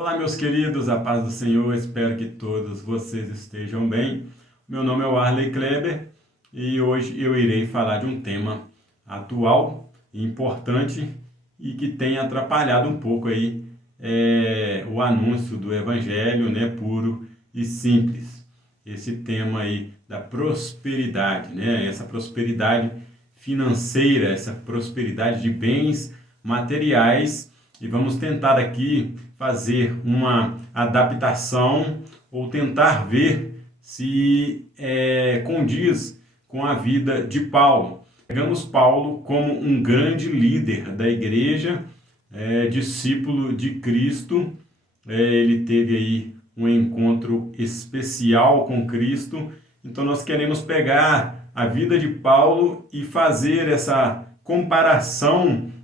Olá, meus queridos, a paz do Senhor, espero que todos vocês estejam bem. Meu nome é Warley Kleber e hoje eu irei falar de um tema atual e importante e que tem atrapalhado um pouco aí o anúncio do Evangelho, né, puro e simples. Esse tema aí da prosperidade, né, essa prosperidade financeira, essa prosperidade de bens materiais. E vamos tentar aqui fazer uma adaptação ou tentar ver se condiz com a vida de Paulo. Pegamos Paulo como um grande líder da igreja, discípulo de Cristo. Ele teve aí um encontro especial com Cristo. Então nós queremos pegar a vida de Paulo e fazer essa comparação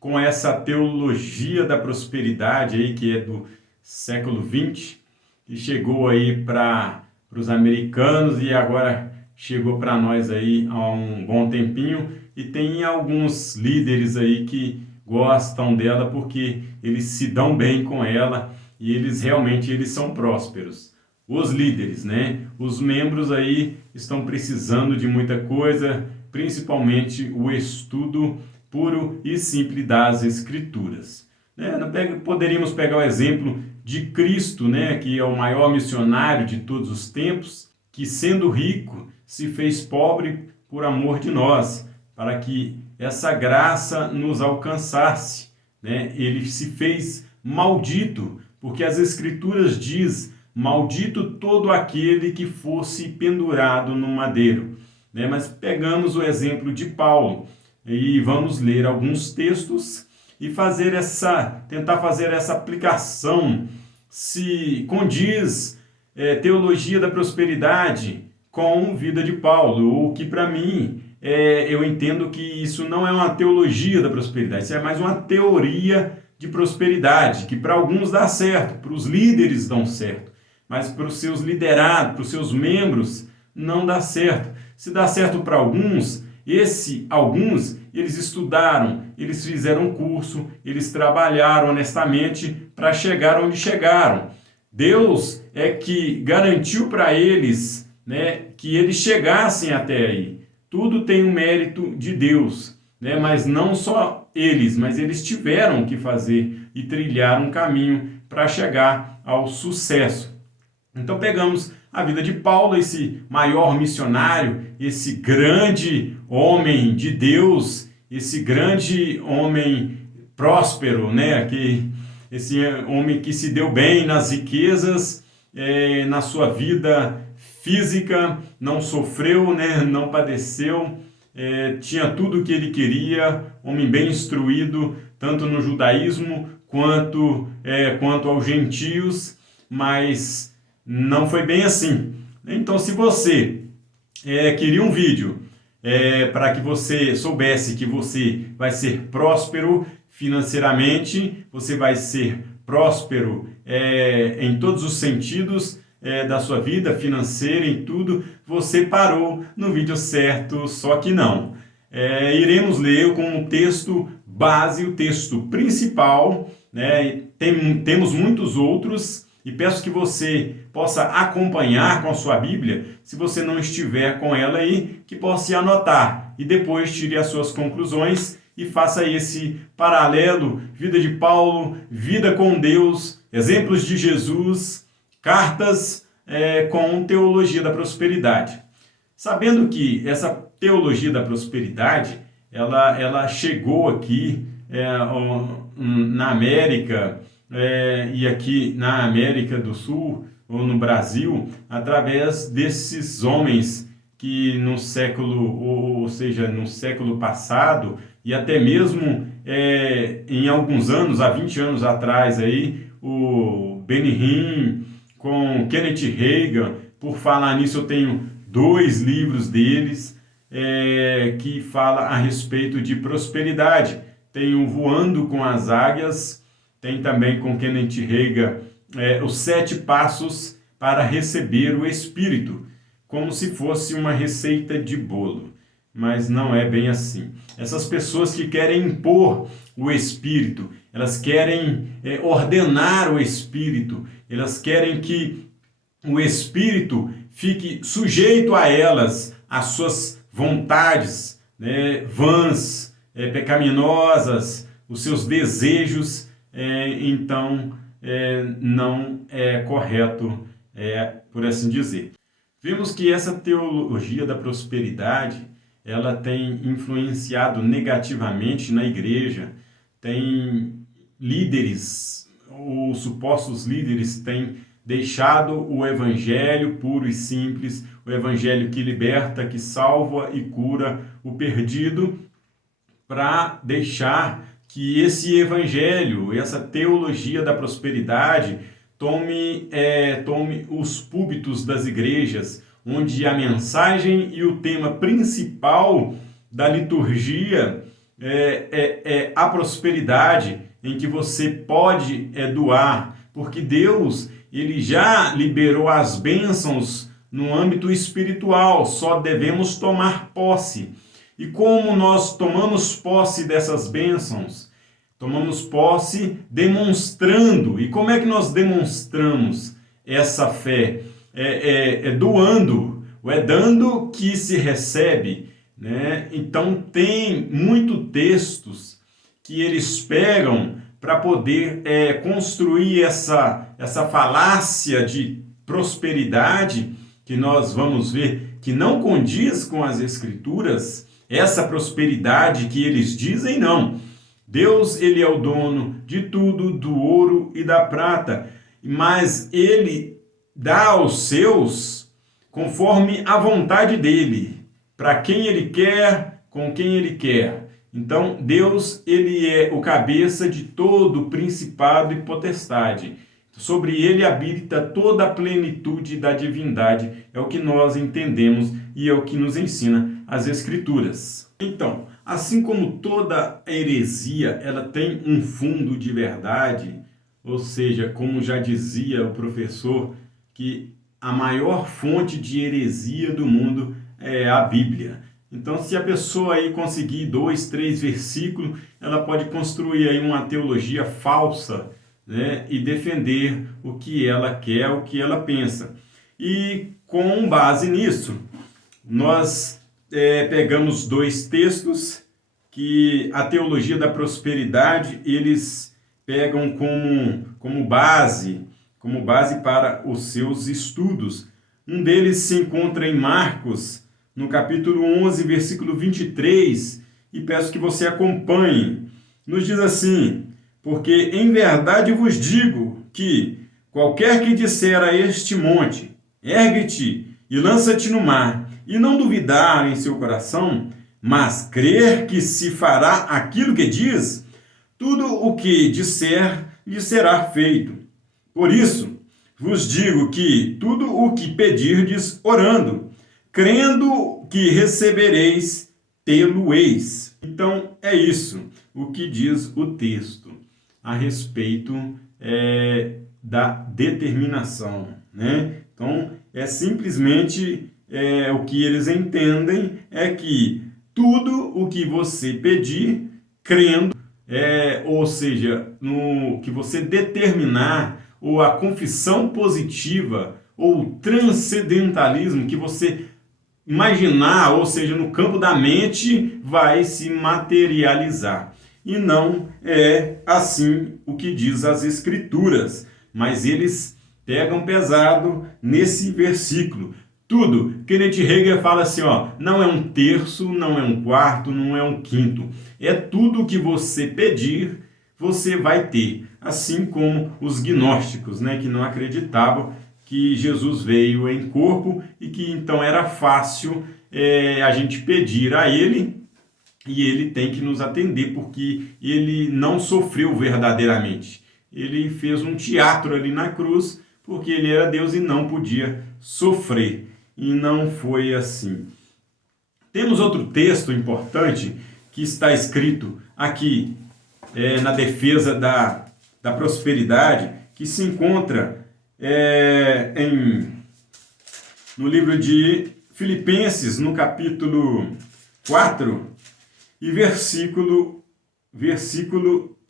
com essa teologia da prosperidade aí, que é do século XX, que chegou aí para os americanos e agora chegou para nós aí há um bom tempinho, e tem alguns líderes aí que gostam dela porque eles se dão bem com ela e eles realmente são prósperos. Os líderes, né? Os membros aí estão precisando de muita coisa, principalmente o estudo puro e simples das Escrituras. Poderíamos pegar o exemplo de Cristo, né, que é o maior missionário de todos os tempos, que sendo rico se fez pobre por amor de nós, para que essa graça nos alcançasse. Né? Ele se fez maldito, porque as Escrituras diz: maldito todo aquele que fosse pendurado no madeiro. Né? Mas pegamos o exemplo de Paulo, e vamos ler alguns textos e tentar fazer essa aplicação, se condiz teologia da prosperidade com vida de Paulo, o que para mim eu entendo que isso não é uma teologia da prosperidade, isso é mais uma teoria de prosperidade, que para alguns dá certo, para os líderes dão certo, mas para os seus liderados, para os seus membros, não dá certo. Se dá certo para alguns, alguns, eles estudaram, eles fizeram um curso, eles trabalharam honestamente para chegar onde chegaram. Deus é que garantiu para eles, né, que eles chegassem até aí. Tudo tem um mérito de Deus, né, mas não só eles, mas eles tiveram que fazer e trilhar um caminho para chegar ao sucesso. Então pegamos a vida de Paulo, esse maior missionário, esse grande homem de Deus, esse grande homem próspero, né? Esse homem que se deu bem nas riquezas, na sua vida física, não sofreu, né? Não padeceu, tinha tudo o que ele queria, homem bem instruído, tanto no judaísmo quanto aos gentios, mas não foi bem assim. Então, se você queria um vídeo para que você soubesse que você vai ser próspero financeiramente, você vai ser próspero em todos os sentidos da sua vida financeira, em tudo, você parou no vídeo certo, só que não. Iremos ler com o texto base, o texto principal, né? Temos muitos outros, e peço que você possa acompanhar com a sua Bíblia, se você não estiver com ela aí, que possa anotar e depois tire as suas conclusões e faça esse paralelo, vida de Paulo, vida com Deus, exemplos de Jesus, cartas com teologia da prosperidade. Sabendo que essa teologia da prosperidade, ela chegou aqui na América, e aqui na América do Sul, ou no Brasil, através desses homens que no século, ou seja, no século passado, e até mesmo em alguns anos, há 20 anos atrás, aí, o Benny Hinn com Kenneth Hagin. Por falar nisso, eu tenho 2 livros deles que falam a respeito de prosperidade. Tenho Voando com as Águias, tem também com Kenneth Hagin os 7 passos para receber o Espírito, como se fosse uma receita de bolo, mas não é bem assim. Essas pessoas que querem impor o Espírito, elas querem ordenar o espírito, elas querem que o espírito fique sujeito a elas, às suas vontades, né, vãs, pecaminosas, os seus desejos, então não é correto, por assim dizer. Vemos que essa teologia da prosperidade, ela tem influenciado negativamente na igreja, tem líderes, os supostos líderes têm deixado o evangelho puro e simples, o evangelho que liberta, que salva e cura o perdido, para deixar que esse evangelho, essa teologia da prosperidade, tome os púlpitos das igrejas, onde a mensagem e o tema principal da liturgia é a prosperidade, em que você pode doar, porque Deus ele já liberou as bênçãos no âmbito espiritual, só devemos tomar posse. E como nós tomamos posse dessas bênçãos? Tomamos posse demonstrando. E como é que nós demonstramos essa fé? Doando, é dando que se recebe, né? Então tem muitos textos que eles pegam para poder construir essa falácia de prosperidade, que nós vamos ver que não condiz com as Escrituras, essa prosperidade que eles dizem, não. Deus, ele é o dono de tudo, do ouro e da prata, mas ele dá aos seus conforme a vontade dele, para quem ele quer, com quem ele quer. Então, Deus, ele é o cabeça de todo principado e potestade. Sobre ele habita toda a plenitude da divindade. É o que nós entendemos e é o que nos ensina as Escrituras. Então, assim como toda heresia, ela tem um fundo de verdade, ou seja, como já dizia o professor, que a maior fonte de heresia do mundo é a Bíblia. Então, se a pessoa aí conseguir 2, 3 versículos, ela pode construir aí uma teologia falsa, né, e defender o que ela quer, o que ela pensa. E com base nisso, nós pegamos 2 textos que a teologia da prosperidade eles pegam como base para os seus estudos. Um deles se encontra em Marcos, no capítulo 11, versículo 23, e peço que você acompanhe. Nos diz assim: porque em verdade vos digo que qualquer que disser a este monte, ergue-te e lança-te no mar, e não duvidar em seu coração, mas crer que se fará aquilo que diz, tudo o que disser lhe será feito. Por isso vos digo que tudo o que pedirdes orando, crendo que recebereis, tê-lo-eis. Então é isso o que diz o texto a respeito da determinação, né? Então é simplesmente o que eles entendem é que tudo o que você pedir, crendo, ou seja, no que você determinar, ou a confissão positiva, ou o transcendentalismo que você imaginar, ou seja, no campo da mente, vai se materializar. E não é assim o que diz as Escrituras, mas eles pegam pesado nesse versículo. Tudo, Kenneth Hagin fala assim, não é um terço, não é um quarto, não é um quinto. É tudo que você pedir, você vai ter. Assim como os gnósticos, né, que não acreditavam que Jesus veio em corpo e que então era fácil a gente pedir a ele e ele tem que nos atender porque ele não sofreu verdadeiramente. Ele fez um teatro ali na cruz porque ele era Deus e não podia sofrer. E não foi assim. Temos outro texto importante que está escrito aqui na defesa da prosperidade, que se encontra no livro de Filipenses, no capítulo 4, e versículo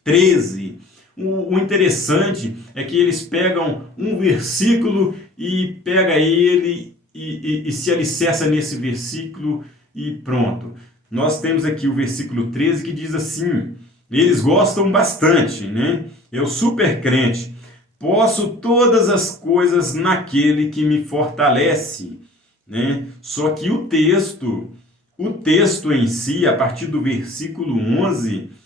13. O interessante é que eles pegam um versículo e pega ele e se alicerça nesse versículo e pronto. Nós temos aqui o versículo 13 que diz assim, eles gostam bastante, né? Eu super crente, posso todas as coisas naquele que me fortalece, né? Só que o texto em si, a partir do versículo 11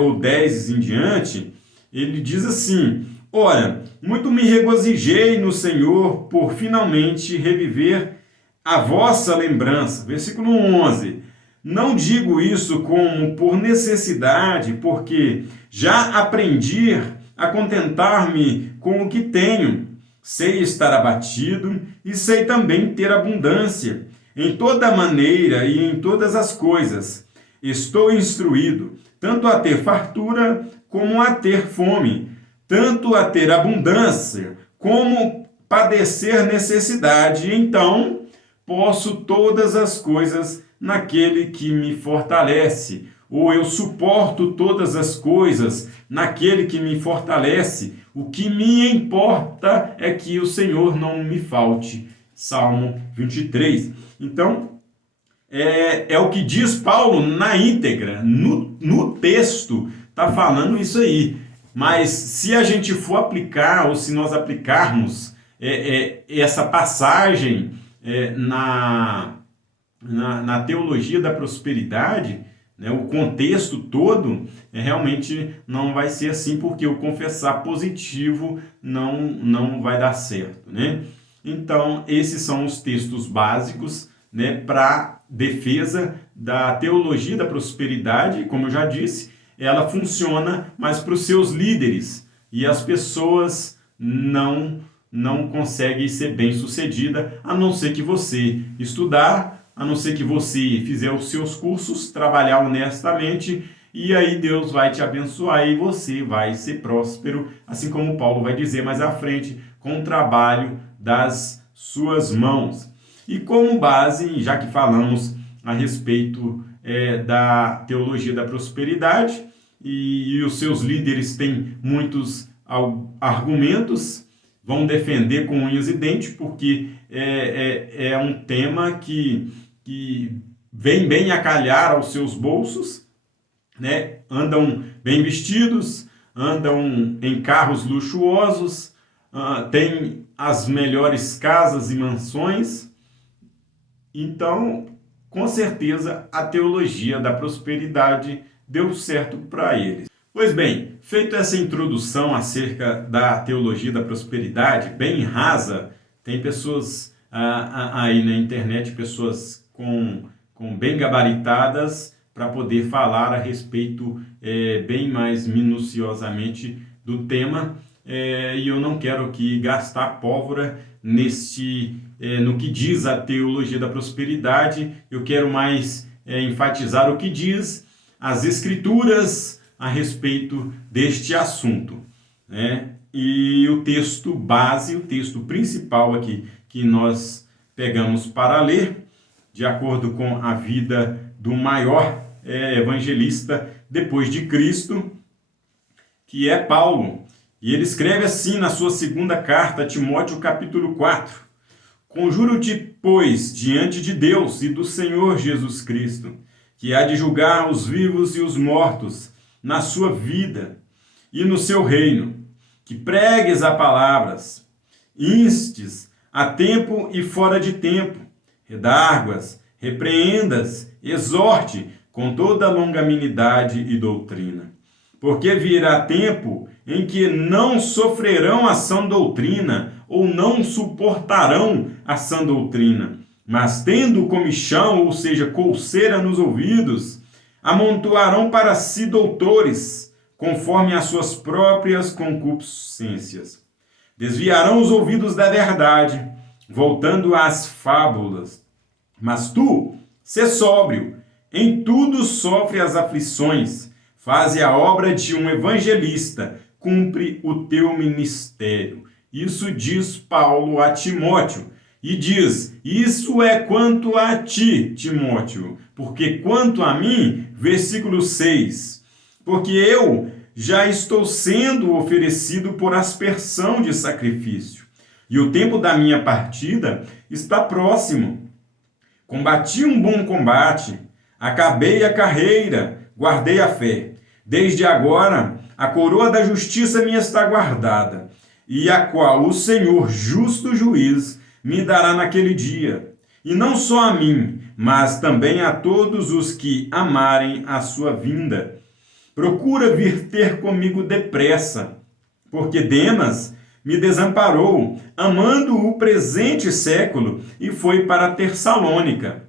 ou 10 em diante, ele diz assim, ora, muito me regozijei no Senhor por finalmente reviver a vossa lembrança. Versículo 11, não digo isso como por necessidade, porque já aprendi a contentar-me com o que tenho. Sei estar abatido e sei também ter abundância. Em toda maneira e em todas as coisas estou instruído, tanto a ter fartura como a ter fome, tanto a ter abundância como padecer necessidade. Então posso todas as coisas naquele que me fortalece, ou eu suporto todas as coisas naquele que me fortalece. O que me importa é que o Senhor não me falte. Salmo 23. Então, é o que diz Paulo na íntegra, no texto, está falando isso aí. Mas se a gente for aplicar, ou se nós aplicarmos essa passagem na teologia da prosperidade, né, o contexto todo, realmente não vai ser assim, porque o confessar positivo não vai dar certo, né? Então, esses são os textos básicos, né, para defesa da teologia da prosperidade. Como eu já disse, ela funciona mais para os seus líderes, e as pessoas não conseguem ser bem-sucedidas, a não ser que você estudar, a não ser que você fizer os seus cursos, trabalhar honestamente, e aí Deus vai te abençoar e você vai ser próspero, assim como Paulo vai dizer mais à frente, com o trabalho das suas mãos. E como base, já que falamos a respeito da teologia da prosperidade, e os seus líderes têm muitos argumentos, vão defender com unhas e dentes, porque é um tema que vem bem a calhar aos seus bolsos, né? Andam bem vestidos, andam em carros luxuosos, têm as melhores casas e mansões. Então, com certeza, a teologia da prosperidade deu certo para eles. Pois bem, feito essa introdução acerca da teologia da prosperidade, bem rasa, tem pessoas aí na internet, pessoas com bem gabaritadas, para poder falar a respeito bem mais minuciosamente do tema, e eu não quero aqui gastar pólvora no que diz a teologia da prosperidade. Eu quero mais enfatizar o que diz as Escrituras a respeito deste assunto, né? E o texto base, o texto principal aqui que nós pegamos para ler, de acordo com a vida do maior evangelista depois de Cristo, que é Paulo. E ele escreve assim na sua segunda carta a Timóteo, capítulo 4. Conjuro-te, pois, diante de Deus e do Senhor Jesus Cristo, que há de julgar os vivos e os mortos na sua vida e no seu reino, que pregues a palavras, instes a tempo e fora de tempo, redarguas, repreendas, exorte com toda longanimidade e doutrina. Porque virá tempo em que não sofrerão a sã doutrina, ou não suportarão a sã doutrina, mas tendo comichão, ou seja, colseira nos ouvidos, amontoarão para si doutores, conforme as suas próprias concupiscências. Desviarão os ouvidos da verdade, voltando às fábulas. Mas tu, sê sóbrio, em tudo sofre as aflições, faze a obra de um evangelista, cumpre o teu ministério. Isso diz Paulo a Timóteo. E diz, isso é quanto a ti, Timóteo, porque quanto a mim, versículo 6, porque eu já estou sendo oferecido por aspersão de sacrifício, e o tempo da minha partida está próximo. Combati um bom combate, acabei a carreira, guardei a fé. Desde agora, a coroa da justiça me está guardada, e a qual o Senhor, justo juiz, me dará naquele dia. E não só a mim, mas também a todos os que amarem a sua vinda. Procura vir ter comigo depressa, porque Demas me desamparou, amando o presente século, e foi para Tessalônica.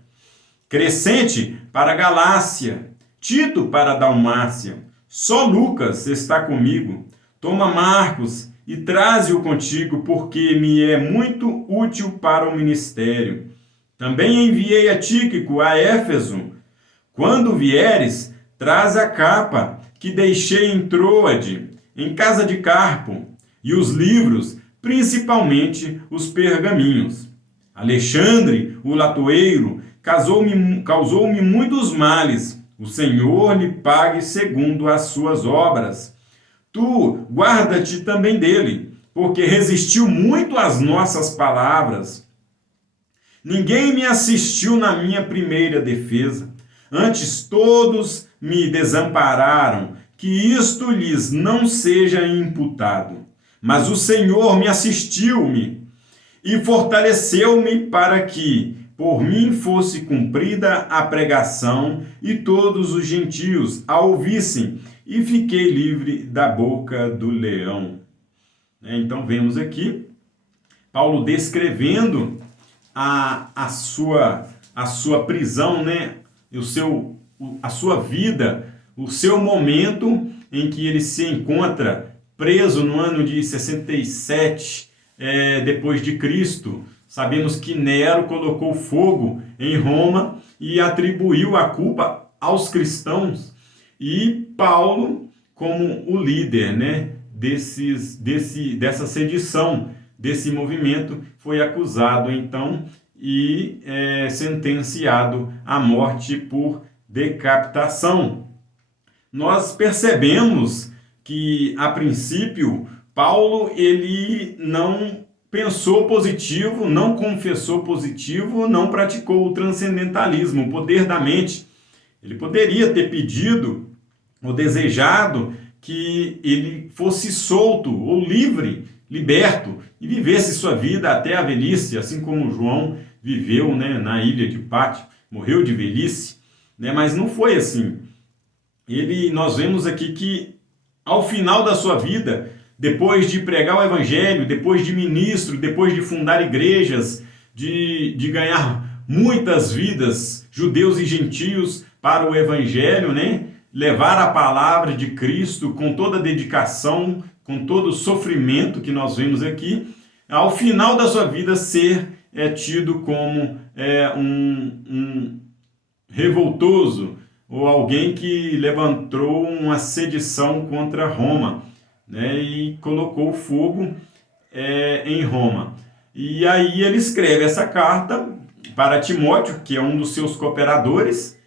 Crescente para Galácia, Tito para Dalmácia. Só Lucas está comigo. Toma Marcos e traze-o contigo, porque me é muito útil para o ministério. Também enviei a Tíquico a Éfeso. Quando vieres, traz a capa que deixei em Troade, em casa de Carpo, e os livros, principalmente os pergaminhos. Alexandre, o latoeiro, causou-me muitos males. O Senhor lhe pague segundo as suas obras. Tu guarda-te também dele, porque resistiu muito às nossas palavras. Ninguém me assistiu na minha primeira defesa. Antes todos me desampararam, que isto lhes não seja imputado. Mas o Senhor me assistiu-me e fortaleceu-me para que por mim fosse cumprida a pregação e todos os gentios a ouvissem, e fiquei livre da boca do leão. Então vemos aqui Paulo descrevendo a sua prisão, né? A sua vida, o seu momento em que ele se encontra preso no ano de 67 depois de Cristo. Sabemos que Nero colocou fogo em Roma e atribuiu a culpa aos cristãos. E Paulo, como o líder, né, dessa sedição, desse movimento, foi acusado então e sentenciado à morte por decapitação. Nós percebemos que, a princípio, Paulo ele não pensou positivo, não confessou positivo, não praticou o transcendentalismo, o poder da mente. Ele poderia ter pedido ou desejado que ele fosse solto ou livre, liberto, e vivesse sua vida até a velhice, assim como João viveu, né, na ilha de Pátio, morreu de velhice, né, mas não foi assim. Nós vemos aqui que ao final da sua vida, depois de pregar o evangelho, depois de ministro, depois de fundar igrejas, de ganhar muitas vidas, judeus e gentios, para o evangelho, né? Levar a palavra de Cristo com toda a dedicação, com todo o sofrimento que nós vemos aqui, ao final da sua vida ser tido como um revoltoso, ou alguém que levantou uma sedição contra Roma, né, e colocou fogo em Roma. E aí ele escreve essa carta para Timóteo, que é um dos seus cooperadores,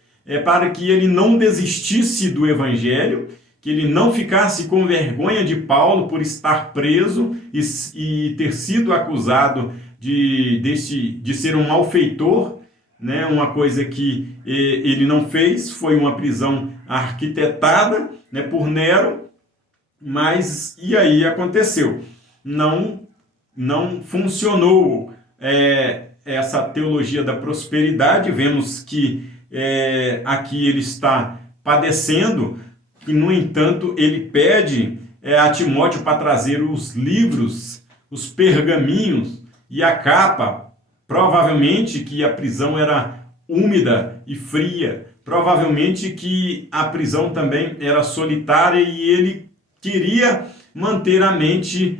para que ele não desistisse do evangelho, que ele não ficasse com vergonha de Paulo por estar preso e ter sido acusado de ser um malfeitor, né? Uma coisa que ele não fez, foi uma prisão arquitetada, né, por Nero, mas e aí aconteceu? Não funcionou essa teologia da prosperidade. Vemos que aqui ele está padecendo, e no entanto ele pede a Timóteo para trazer os livros, os pergaminhos e a capa. Provavelmente que a prisão era úmida e fria, provavelmente que a prisão também era solitária e ele queria manter a mente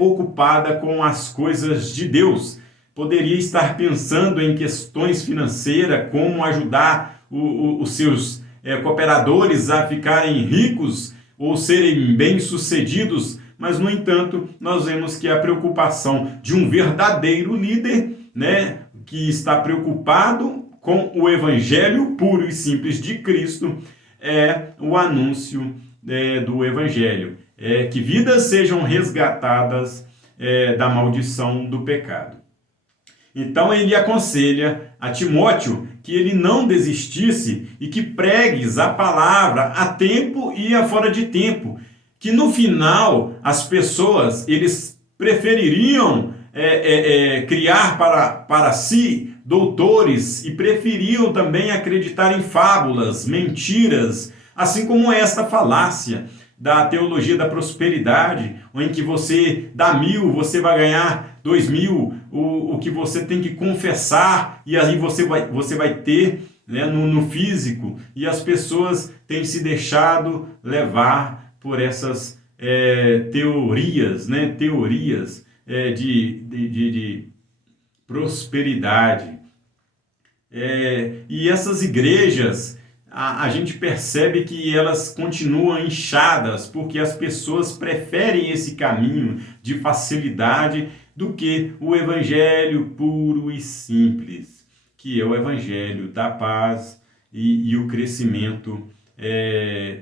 ocupada com as coisas de Deus. Poderia estar pensando em questões financeiras, como ajudar os seus cooperadores a ficarem ricos ou serem bem-sucedidos, mas, no entanto, nós vemos que a preocupação de um verdadeiro líder, né, que está preocupado com o evangelho puro e simples de Cristo, é o anúncio do Evangelho, que vidas sejam resgatadas da maldição do pecado. Então ele aconselha a Timóteo que ele não desistisse e que pregues a palavra a tempo e a fora de tempo, que no final as pessoas eles prefeririam criar para si doutores e preferiam também acreditar em fábulas, mentiras, assim como esta falácia da teologia da prosperidade, em que você dá 1.000, você vai ganhar 2.000, o que você tem que confessar, e aí você vai ter, né, no físico, e as pessoas têm se deixado levar por essas teorias, né, de prosperidade. E essas igrejas, a gente percebe que elas continuam inchadas, porque as pessoas preferem esse caminho de facilidade do que o evangelho puro e simples, que é o evangelho da paz e o crescimento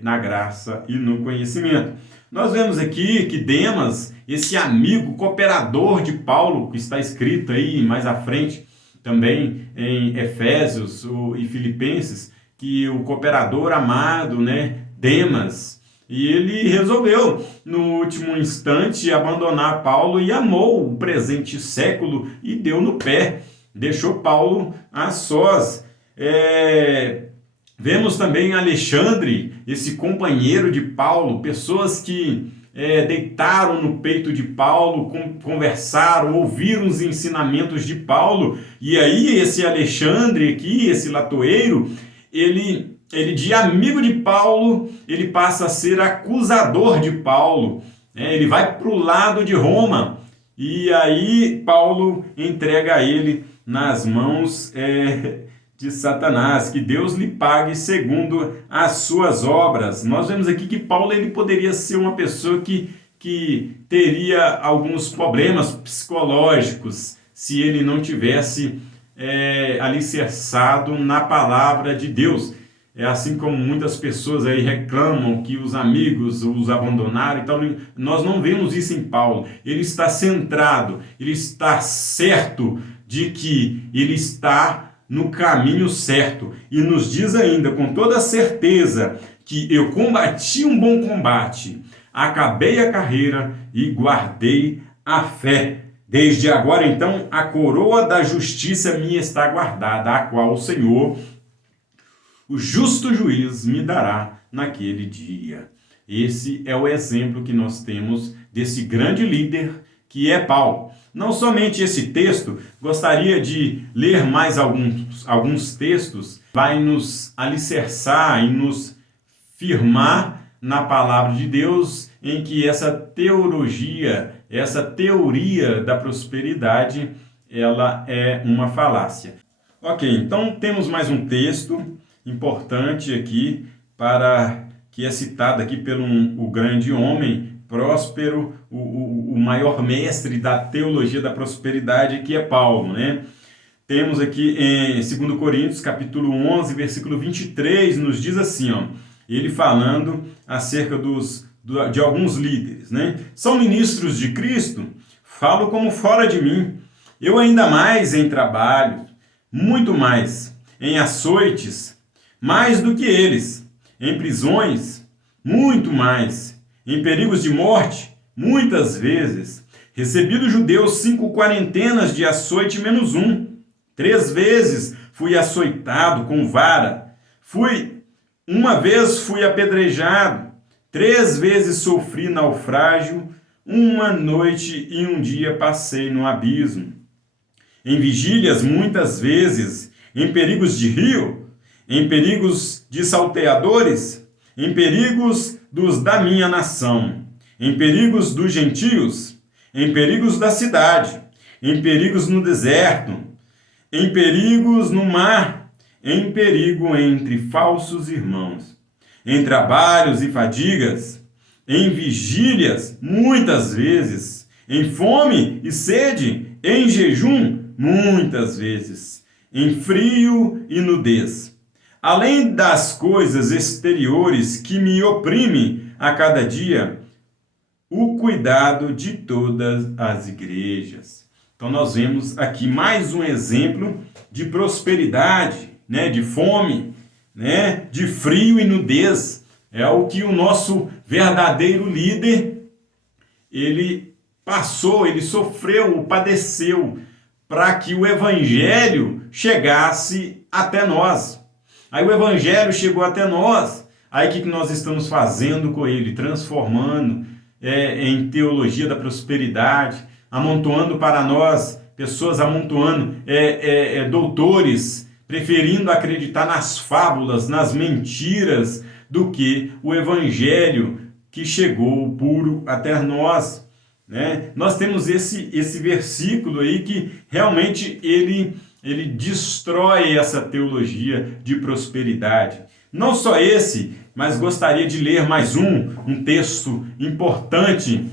na graça e no conhecimento. Nós vemos aqui que Demas, esse amigo cooperador de Paulo, que está escrito aí mais à frente, também em Efésios e Filipenses, que o cooperador amado, né, Demas, e ele resolveu, no último instante, abandonar Paulo e amou o presente século e deu no pé, deixou Paulo a sós. Vemos também Alexandre, esse companheiro de Paulo, pessoas que deitaram no peito de Paulo, conversaram, ouviram os ensinamentos de Paulo, e aí esse Alexandre aqui, esse latoeiro, ele de amigo de Paulo, ele passa a ser acusador de Paulo, ele vai para o lado de Roma, e aí Paulo entrega ele nas mãos de Satanás, que Deus lhe pague segundo as suas obras. Nós vemos aqui que Paulo ele poderia ser uma pessoa que teria alguns problemas psicológicos se ele não tivesse alicerçado na palavra de Deus. Assim como muitas pessoas aí reclamam que os amigos os abandonaram, então nós não vemos isso em Paulo. Ele está centrado, ele está certo de que ele está no caminho certo, e nos diz ainda com toda certeza que eu combati um bom combate, acabei a carreira e guardei a fé. Desde agora, então, a coroa da justiça me está guardada, a qual o Senhor, o justo juiz, me dará naquele dia. Esse é o exemplo que nós temos desse grande líder que é Paulo. Não somente esse texto, gostaria de ler mais alguns textos, vai nos alicerçar e nos firmar na palavra de Deus, em que essa teoria da prosperidade, ela é uma falácia. Ok, então temos mais um texto importante aqui, que é citado aqui pelo o grande homem, Próspero, o maior mestre da teologia da prosperidade, que é Paulo, né? Temos aqui em 2 Coríntios, capítulo 11, versículo 23, nos diz assim, ó, ele falando acerca de alguns líderes, né? São ministros de Cristo? Falo como fora de mim. Eu ainda mais em trabalho, muito mais, em açoites, mais do que eles, em prisões, muito mais, em perigos de morte, muitas vezes. Recebi dos judeus 5 quarentenas de açoite menos 1. 3 vezes fui açoitado com vara. Uma vez fui apedrejado. 3 vezes sofri naufrágio. 1 noite e 1 dia passei no abismo. Em vigílias muitas vezes, em perigos de rio, em perigos de salteadores, em perigos dos da minha nação, em perigos dos gentios, em perigos da cidade, em perigos no deserto, em perigos no mar, em perigo entre falsos irmãos, em trabalhos e fadigas, em vigílias muitas vezes, em fome e sede, em jejum muitas vezes, em frio e nudez. Além das coisas exteriores que me oprimem, a cada dia o cuidado de todas as igrejas. Então nós vemos aqui mais um exemplo de prosperidade, né, de fome, né, de frio e nudez. É o que o nosso verdadeiro líder, ele passou, ele sofreu, padeceu, para que o evangelho chegasse até nós. Aí o evangelho chegou até nós, aí o que nós estamos fazendo com ele? Transformando em teologia da prosperidade, amontoando para nós, pessoas amontoando, doutores, preferindo acreditar nas fábulas, nas mentiras, do que o evangelho que chegou puro até nós. Né? Nós temos esse versículo aí que realmente ele destrói essa teologia de prosperidade. Não só esse, mas gostaria de ler mais um texto importante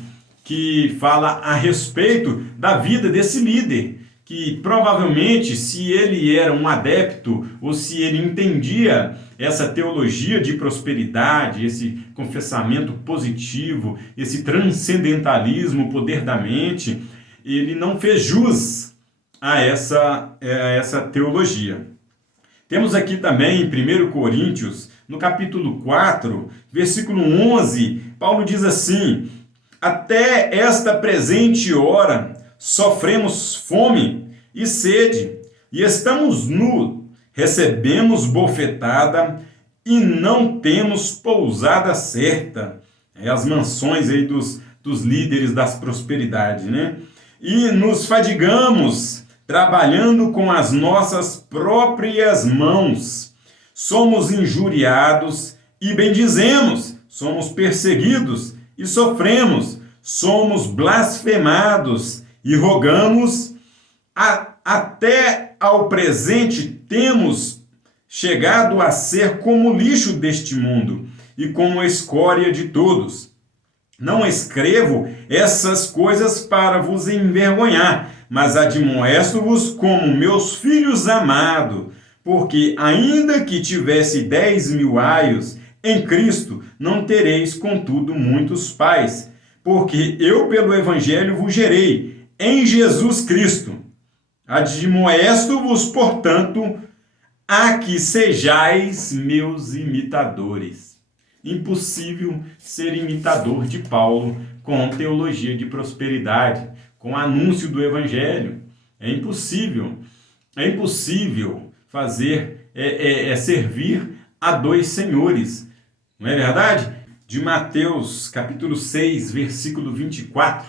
que fala a respeito da vida desse líder, que provavelmente, se ele era um adepto ou se ele entendia essa teologia de prosperidade, esse confessamento positivo, esse transcendentalismo, o poder da mente, ele não fez jus a essa teologia. Temos aqui também em 1 Coríntios, no capítulo 4, versículo 11, Paulo diz assim: até esta presente hora sofremos fome e sede, e estamos nus, recebemos bofetada e não temos pousada certa. As mansões aí dos líderes das prosperidades, né? E nos fadigamos, trabalhando com as nossas próprias mãos. Somos injuriados e bendizemos, somos perseguidos e sofremos, somos blasfemados e rogamos. Até ao presente temos chegado a ser como lixo deste mundo e como escória de todos. Não escrevo essas coisas para vos envergonhar, mas admoesto-vos como meus filhos amados, porque ainda que tivesse 10.000 aios em Cristo, não tereis contudo muitos pais, porque eu pelo Evangelho vos gerei em Jesus Cristo. Admoesto-vos, portanto, a que sejais meus imitadores. Impossível ser imitador de Paulo com teologia de prosperidade, com anúncio do Evangelho. É impossível. É impossível servir a dois senhores. Não é verdade? De Mateus, capítulo 6, versículo 24.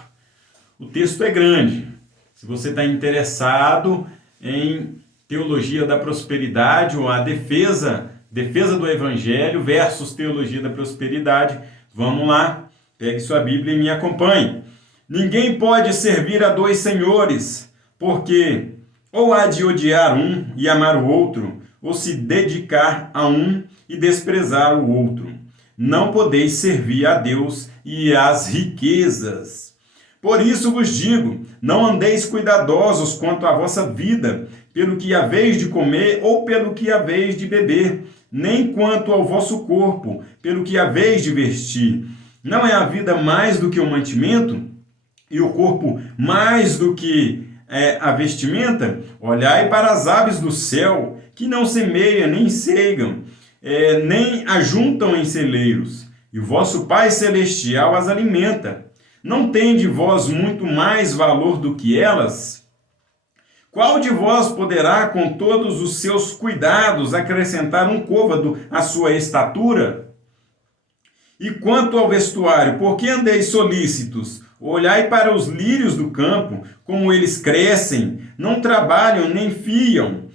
O texto é grande. Se você está interessado em teologia da prosperidade ou a defesa do Evangelho versus teologia da prosperidade, vamos lá, pegue sua Bíblia e me acompanhe. Ninguém pode servir a dois senhores, porque ou há de odiar um e amar o outro, ou se dedicar a um e desprezar o outro. Não podeis servir a Deus e às riquezas. Por isso vos digo, não andeis cuidadosos quanto à vossa vida, pelo que haveis de comer ou pelo que haveis de beber, nem quanto ao vosso corpo, pelo que haveis de vestir. Não é a vida mais do que o mantimento, e o corpo mais do que a vestimenta? Olhai para as aves do céu, que não semeiam, nem ceigam, nem ajuntam em celeiros, e o vosso Pai Celestial as alimenta. Não tende vós muito mais valor do que elas? Qual de vós poderá, com todos os seus cuidados, acrescentar um côvado à sua estatura? E quanto ao vestuário, por que andeis solícitos? Olhai para os lírios do campo, como eles crescem, não trabalham nem fiam.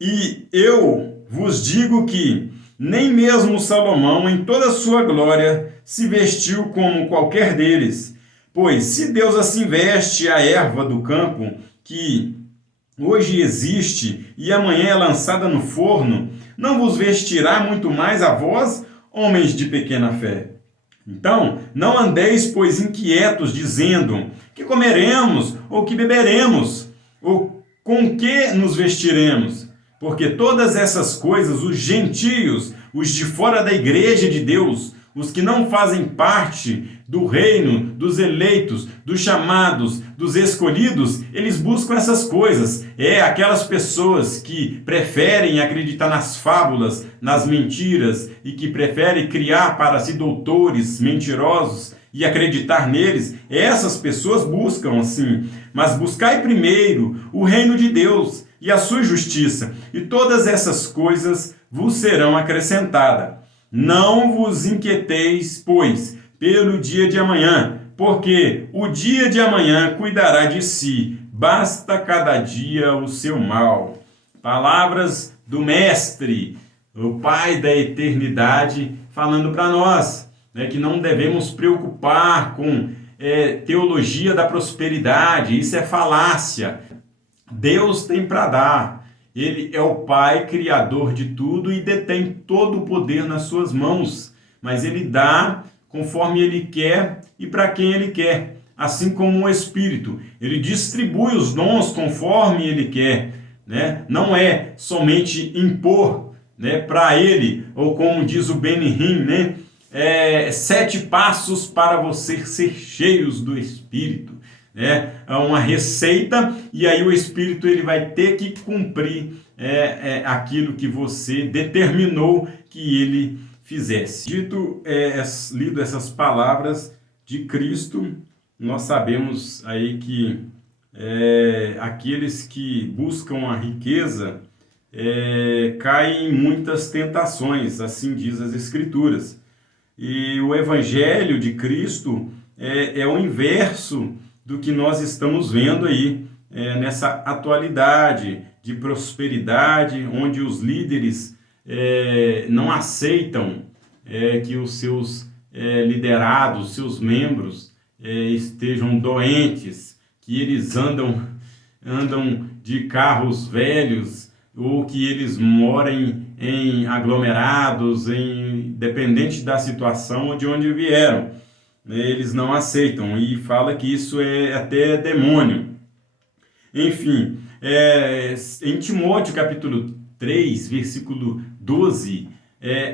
E eu vos digo que nem mesmo Salomão, em toda a sua glória, se vestiu como qualquer deles. Pois se Deus assim veste a erva do campo, que hoje existe e amanhã é lançada no forno, não vos vestirá muito mais a vós, homens de pequena fé? Então, não andeis, pois, inquietos, dizendo: que comeremos, ou que beberemos, ou com que nos vestiremos? Porque todas essas coisas os gentios, os de fora da igreja de Deus, Os que não fazem parte do reino, dos eleitos, dos chamados, dos escolhidos, eles buscam essas coisas. Aquelas pessoas que preferem acreditar nas fábulas, nas mentiras e que preferem criar para si doutores mentirosos e acreditar neles, essas pessoas buscam assim. Mas buscai primeiro o reino de Deus e a sua justiça, e todas essas coisas vos serão acrescentadas. Não vos inquieteis, pois, pelo dia de amanhã, porque o dia de amanhã cuidará de si, basta cada dia o seu mal. Palavras do Mestre, o Pai da eternidade, falando para nós, que não devemos preocupar com teologia da prosperidade, isso é falácia. Deus tem para dar. Ele é o Pai criador de tudo e detém todo o poder nas suas mãos. Mas Ele dá conforme Ele quer e para quem Ele quer. Assim como o Espírito. Ele distribui os dons conforme Ele quer. Não é somente impor para Ele, ou como diz o Benihim, 7 passos para você ser cheios do Espírito. É uma receita, e aí o Espírito ele vai ter que cumprir aquilo que você determinou que ele fizesse. Lido essas palavras de Cristo, nós sabemos aí que aqueles que buscam a riqueza caem em muitas tentações, assim diz as Escrituras. E o Evangelho de Cristo é o inverso do que nós estamos vendo aí nessa atualidade de prosperidade, onde os líderes não aceitam que os seus liderados, seus membros estejam doentes, que eles andam de carros velhos, ou que eles morem em aglomerados, independente da situação de onde vieram. Eles não aceitam e fala que isso é até demônio. Enfim, em Timóteo capítulo 3, versículo 12,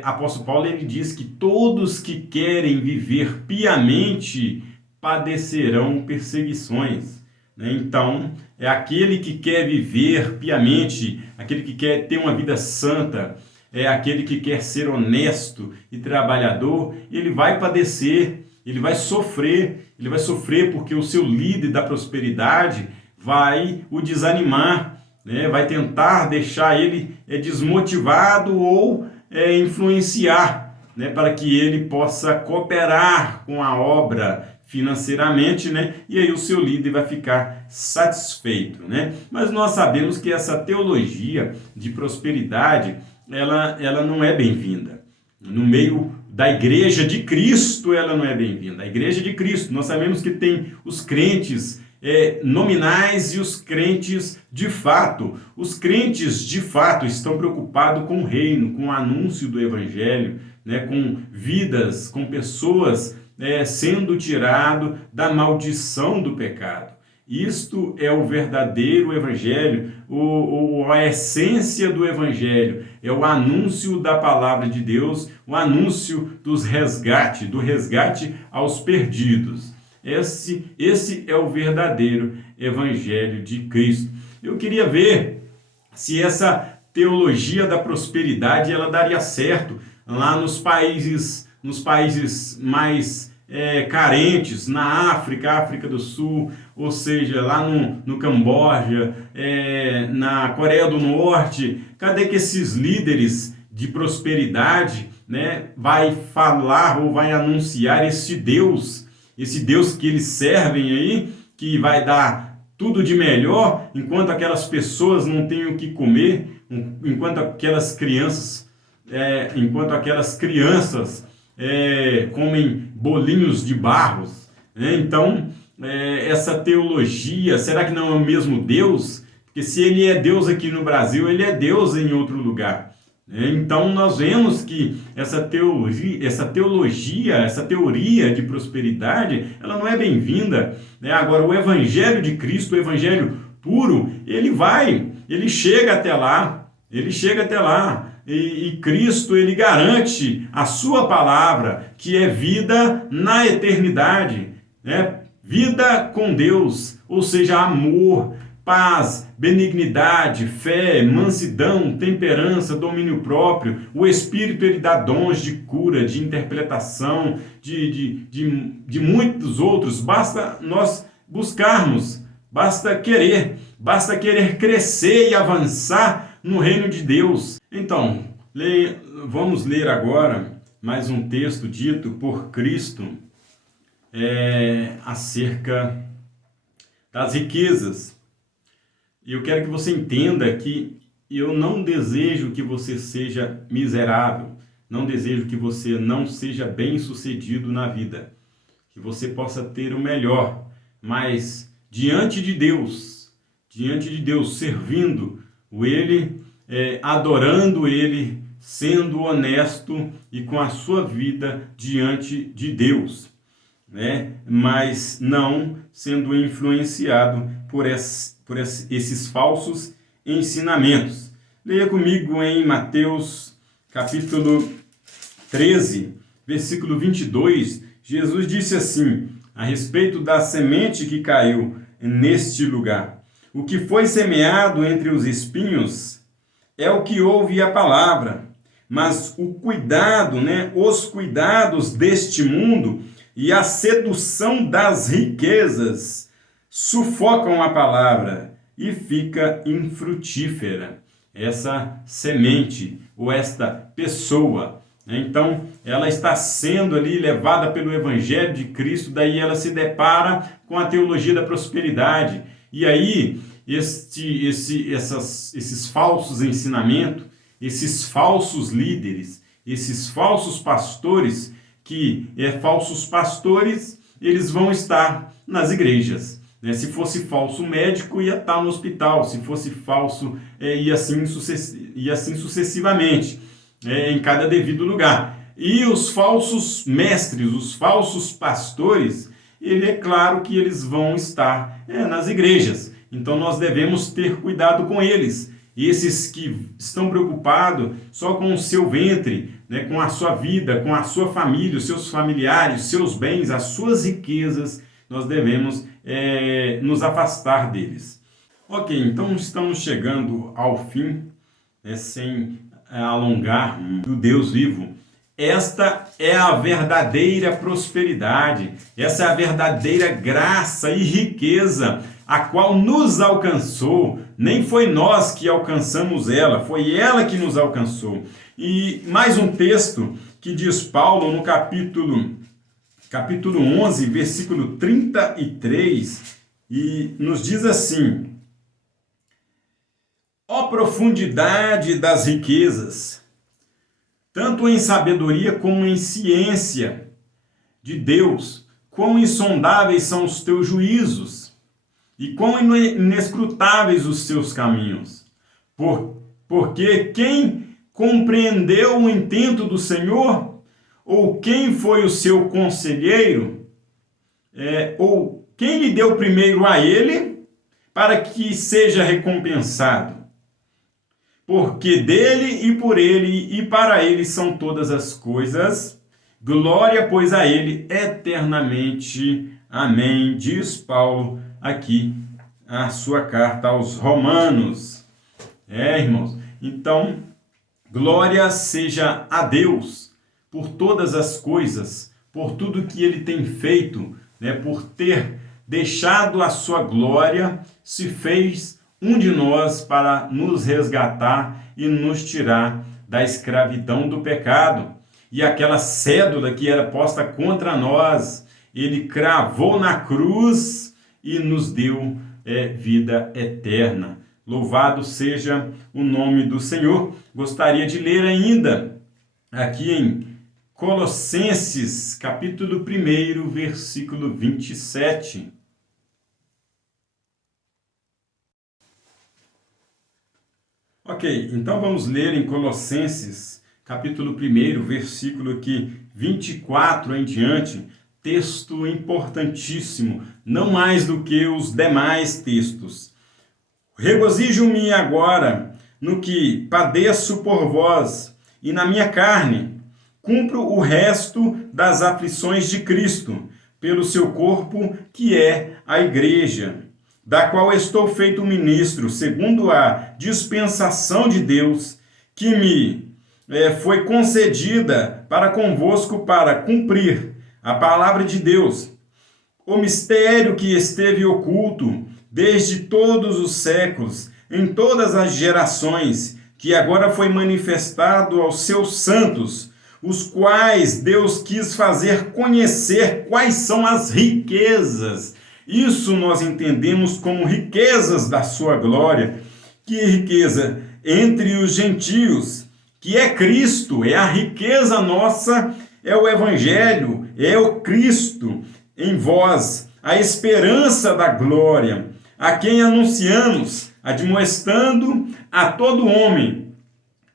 apóstolo Paulo ele diz que todos que querem viver piamente padecerão perseguições. Então, aquele que quer viver piamente, aquele que quer ter uma vida santa, aquele que quer ser honesto e trabalhador, ele vai padecer. Ele vai sofrer porque o seu líder da prosperidade vai o desanimar, vai tentar deixar ele desmotivado ou influenciar, para que ele possa cooperar com a obra financeiramente, e aí o seu líder vai ficar satisfeito. Mas nós sabemos que essa teologia de prosperidade, ela não é bem-vinda. No meio da igreja de Cristo, ela não é bem-vinda. A igreja de Cristo, nós sabemos que tem os crentes nominais e os crentes de fato. Os crentes de fato estão preocupados com o reino, com o anúncio do evangelho, com vidas, com pessoas sendo tirado da maldição do pecado. Isto é o verdadeiro evangelho, a essência do evangelho, é o anúncio da palavra de Deus, o anúncio do resgate aos perdidos. Esse é o verdadeiro evangelho de Cristo. Eu queria ver se essa teologia da prosperidade ela daria certo lá nos países mais carentes, na África do Sul, ou seja, lá no Camboja, na Coreia do Norte. Cadê que esses líderes de prosperidade vai falar ou vai anunciar esse Deus que eles servem aí, que vai dar tudo de melhor, enquanto aquelas pessoas não têm o que comer, enquanto aquelas crianças comem bolinhos de barros. Então, essa teologia, será que não é o mesmo Deus? Porque se ele é Deus aqui no Brasil, ele é Deus em outro lugar. Então, nós vemos que essa teoria de prosperidade, ela não é bem-vinda. Agora, o evangelho de Cristo, o evangelho puro, ele chega até lá. e Cristo, ele garante a sua palavra, que é vida na eternidade, né? Vida com Deus, ou seja, amor, paz, benignidade, fé, mansidão, temperança, domínio próprio. O Espírito, ele dá dons de cura, de interpretação, de muitos outros. Basta nós buscarmos, basta querer crescer e avançar no reino de Deus. Então, vamos ler agora mais um texto dito por Cristo acerca das riquezas. Eu quero que você entenda que eu não desejo que você seja miserável, não desejo que você não seja bem-sucedido na vida, que você possa ter o melhor, mas diante de Deus, servindo Ele, adorando Ele, sendo honesto e com a sua vida diante de Deus, né? Mas não sendo influenciado por esses falsos ensinamentos. Leia comigo em Mateus capítulo 13, versículo 22. Jesus disse assim, a respeito da semente que caiu neste lugar: o que foi semeado entre os espinhos é o que ouve a palavra, mas os cuidados deste mundo e a sedução das riquezas sufocam a palavra e fica infrutífera. Essa semente ou esta pessoa, né? Então, ela está sendo ali levada pelo Evangelho de Cristo, daí ela se depara com a teologia da prosperidade. E aí, esses falsos ensinamentos, esses falsos líderes, esses falsos pastores, falsos pastores, eles vão estar nas igrejas, né? Se fosse falso médico, ia estar no hospital. Se fosse falso, e assim sucessivamente, em cada devido lugar. E os falsos mestres, os falsos pastores, é claro que eles vão estar nas igrejas. Então nós devemos ter cuidado com eles. E esses que estão preocupados só com o seu ventre, né, com a sua vida, com a sua família, os seus familiares, os seus bens, as suas riquezas, nós devemos nos afastar deles. Ok, então estamos chegando ao fim, sem alongar, do Deus vivo. Esta é a verdadeira prosperidade, essa é a verdadeira graça e riqueza, a qual nos alcançou. Nem foi nós que alcançamos ela, foi ela que nos alcançou. E mais um texto que diz Paulo no capítulo 11, versículo 33, e nos diz assim: ó profundidade das riquezas, tanto em sabedoria como em ciência de Deus, quão insondáveis são os teus juízos, e quão inescrutáveis os seus caminhos. Porque quem compreendeu o intento do Senhor? Ou quem foi o seu conselheiro? Ou quem lhe deu primeiro a ele, para que seja recompensado? Porque dele e por ele e para ele são todas as coisas. Glória, pois, a ele eternamente. Amém. Diz Paulo aqui a sua carta aos Romanos. Irmãos, então, glória seja a Deus por todas as coisas, por tudo que Ele tem feito, né? Por ter deixado a sua glória, se fez um de nós para nos resgatar e nos tirar da escravidão do pecado. E aquela cédula que era posta contra nós, Ele cravou na cruz e nos deu vida eterna. Louvado seja o nome do Senhor. Gostaria de ler ainda aqui em Colossenses, capítulo 1, versículo 27. Ok, então vamos ler em Colossenses, capítulo 1, versículo 24 em diante. Texto importantíssimo, não mais do que os demais textos. Regozijo-me agora no que padeço por vós, e na minha carne cumpro o resto das aflições de Cristo, pelo seu corpo, que é a igreja, da qual estou feito ministro, segundo a dispensação de Deus, que me foi concedida para convosco para cumprir a palavra de Deus, o mistério que esteve oculto desde todos os séculos, em todas as gerações, que agora foi manifestado aos seus santos, os quais Deus quis fazer conhecer quais são as riquezas. Isso nós entendemos como riquezas da sua glória. Que riqueza? Entre os gentios, que é Cristo, é a riqueza nossa, é o Evangelho, é o Cristo em vós, a esperança da glória, a quem anunciamos, admoestando a todo homem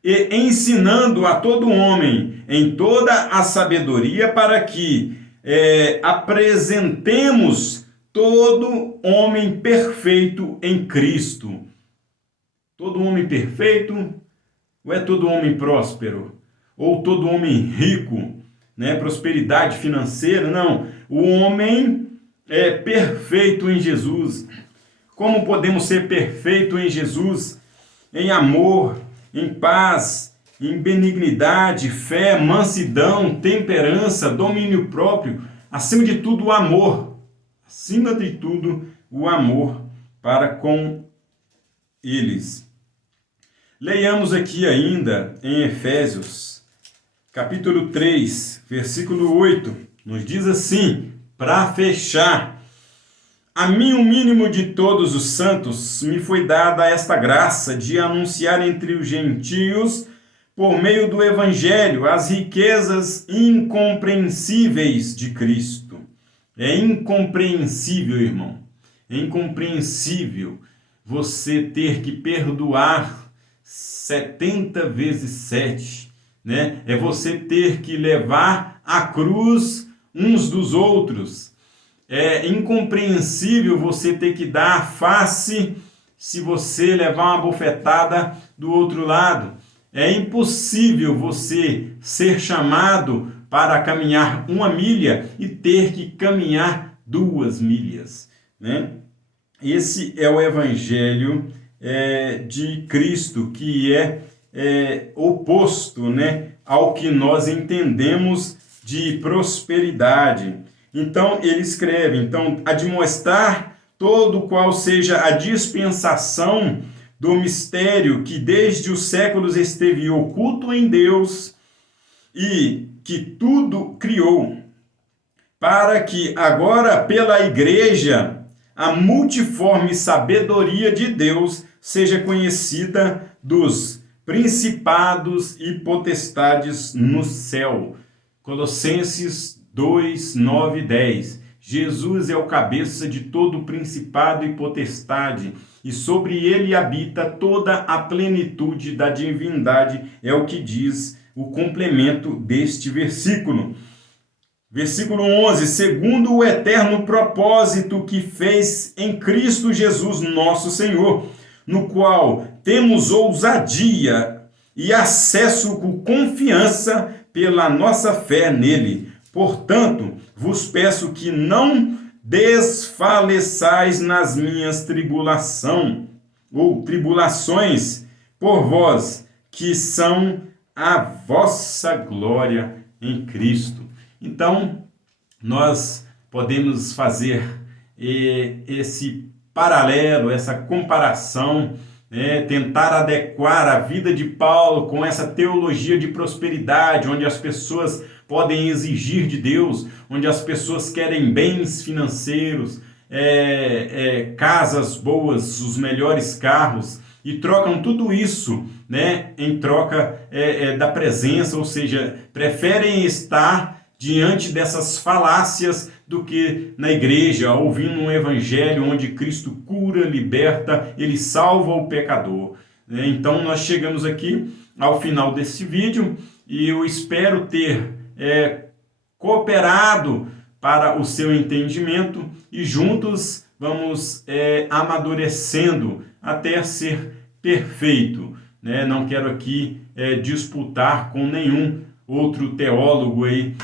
e ensinando a todo homem em toda a sabedoria, para que apresentemos todo homem perfeito em Cristo. Todo homem perfeito, ou é todo homem próspero? Ou todo homem rico, né? Prosperidade financeira? Não, o homem é perfeito em Jesus. Como podemos ser perfeito em Jesus? Em amor, em paz, em benignidade, fé, mansidão, temperança, domínio próprio, acima de tudo o amor. Acima de tudo o amor para com eles. Leiamos aqui ainda em Efésios, capítulo 3, versículo 8, nos diz assim, para fechar: a mim, o mínimo de todos os santos, me foi dada esta graça de anunciar entre os gentios, por meio do Evangelho, as riquezas incompreensíveis de Cristo. É incompreensível, irmão, é incompreensível você ter que perdoar 70 vezes 7, né? É você ter que levar a cruz uns dos outros. É incompreensível você ter que dar a face se você levar uma bofetada do outro lado. É impossível você ser chamado para caminhar 1 milha e ter que caminhar 2 milhas, né? Esse é o Evangelho de Cristo, que é oposto, né, ao que nós entendemos de prosperidade. Então, ele escreve, admoestar todo qual seja a dispensação do mistério que desde os séculos esteve oculto em Deus e que tudo criou, para que agora pela igreja a multiforme sabedoria de Deus seja conhecida dos principados e potestades no céu. Colossenses 2, 9 e 10. Jesus é o cabeça de todo principado e potestade, e sobre ele habita toda a plenitude da divindade, é o que diz o complemento deste versículo. Versículo 11, segundo o eterno propósito que fez em Cristo Jesus nosso Senhor, no qual temos ousadia e acesso com confiança pela nossa fé nele. Portanto, vos peço que não desfaleçais nas minhas tribulações por vós, que são a vossa glória em Cristo. Então, nós podemos fazer esse paralelo, essa comparação, tentar adequar a vida de Paulo com essa teologia de prosperidade, onde as pessoas podem exigir de Deus, onde as pessoas querem bens financeiros, casas boas, os melhores carros, e trocam tudo isso, né, em troca da presença, ou seja, preferem estar diante dessas falácias do que na igreja, ouvindo um evangelho onde Cristo cura, liberta, ele salva o pecador. Então nós chegamos aqui ao final desse vídeo e eu espero ter cooperado para o seu entendimento e juntos vamos amadurecendo até ser perfeito, né? Não quero aqui disputar com nenhum outro teólogo aí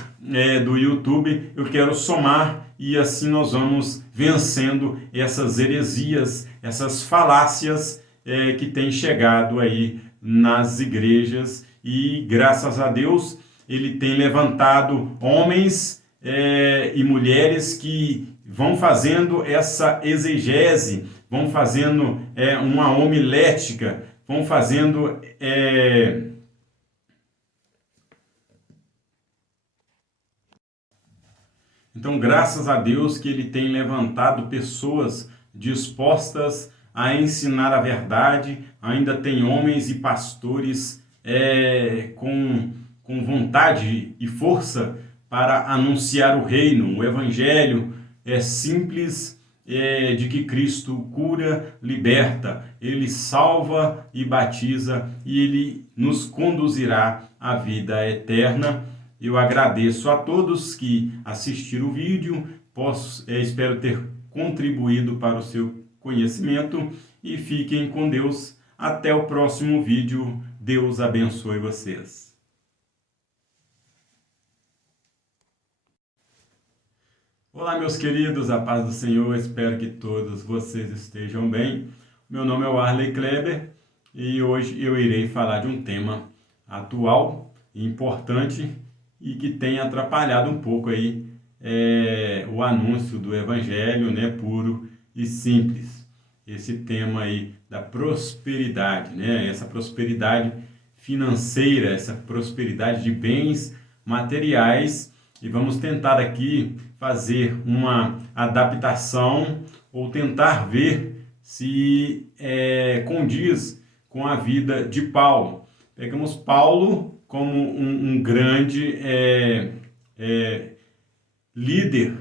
do YouTube. Eu quero somar e assim nós vamos vencendo essas heresias, essas falácias que têm chegado aí nas igrejas, e graças a Deus ele tem levantado homens e mulheres que vão fazendo essa exegese, vão fazendo uma homilética, vão fazendo Então, graças a Deus que ele tem levantado pessoas dispostas a ensinar a verdade. Ainda tem homens e pastores com vontade e força para anunciar o reino. O evangelho é simples, de que Cristo cura, liberta, ele salva e batiza, e ele nos conduzirá à vida eterna. Eu agradeço a todos que assistiram o vídeo, espero ter contribuído para o seu conhecimento, e fiquem com Deus. Até o próximo vídeo. Deus abençoe vocês. Olá, meus queridos, a paz do Senhor, espero que todos vocês estejam bem. Meu nome é Arley Kleber e hoje eu irei falar de um tema atual e importante e que tem atrapalhado um pouco aí o anúncio do evangelho, né, puro e simples. Esse tema aí da prosperidade, né, essa prosperidade financeira, essa prosperidade de bens materiais, e vamos tentar aqui fazer uma adaptação ou tentar ver se condiz com a vida de Paulo. Pegamos Paulo como um grande líder.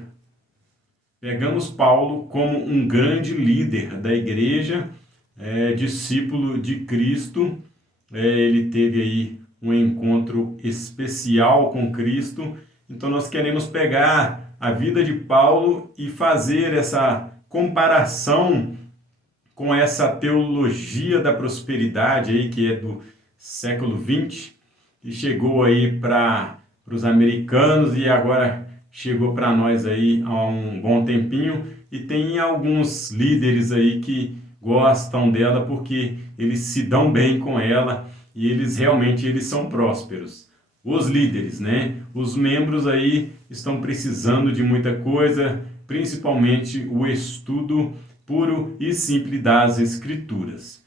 Pegamos Paulo como um grande líder da igreja, discípulo de Cristo. Ele teve aí um encontro especial com Cristo. Então nós queremos pegar a vida de Paulo e fazer essa comparação com essa teologia da prosperidade aí, que é do século XX, que chegou aí para os americanos e agora chegou para nós aí há um bom tempinho, e tem alguns líderes aí que gostam dela porque eles se dão bem com ela e eles realmente são prósperos. Os líderes, né? Os membros aí estão precisando de muita coisa, principalmente o estudo puro e simples das Escrituras.